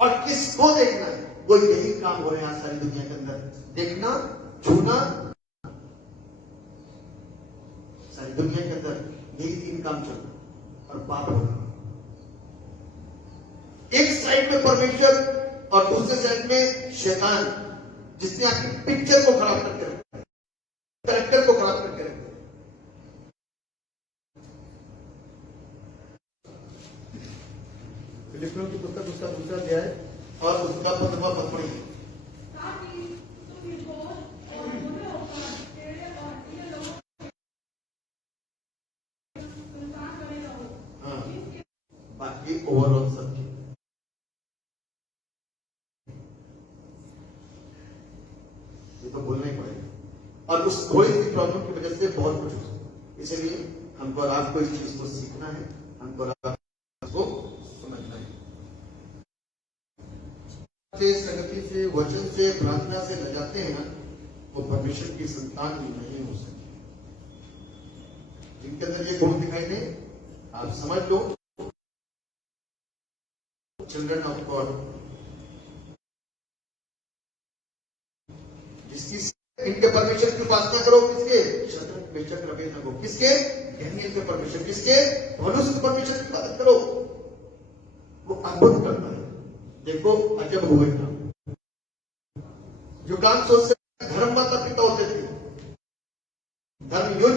और किसको देखना है? वो यही काम हो रहा है आज सारी दुनिया के अंदर, देखना, छूना। सारी दुनिया के अंदर यही 3 काम चल रहा और पाप हो रहा। एक साइड में परमेश्वर और दूसरे साइड में शैतान, जिसने आपकी पिक्चर को खराब करके रखा है, कैरेक्टर को खराब करके रखा है। फिलिपियों की पुस्तक उसका 2वां अध्याय और उसका 15वां पद पढ़िए। ताकि तुम निर्दोष और बुरे होकर टेढ़े और ढीले लोगों के संतान बने रहो। हाँ, जिनके बाकी ओवरऑल सब ठीक। ये तो बोलना ही पड़ेगा। और उस थोड़ी सी प्रॉब्लम की वजह से बहुत कुछ हो सकता है। इसलिए हमको और आपको इस चीज को सीखना है, हमको और आपको समझना है। संगति से, वचन से, प्रार्थना से ल जाते हैं ना, वो परमेश्वर की संतान नहीं हो सकती। जिनके अंदर ये गुण दिखाई दे, आप समझ लो चिल्ड्रन ऑफ गॉड। जिसकी इनके परमेश्वर की उपासना करो, किसके? Shadrach Meshach Abednego. किसके? दानियेल के परमेश्वर। किसके? पौलुस के परमेश्वर की बात करो। वो अद्भुत करता है। देखो अजब हुए काम, जो काम सोच से धर्म माता पिता होते थे, धर्म युद्ध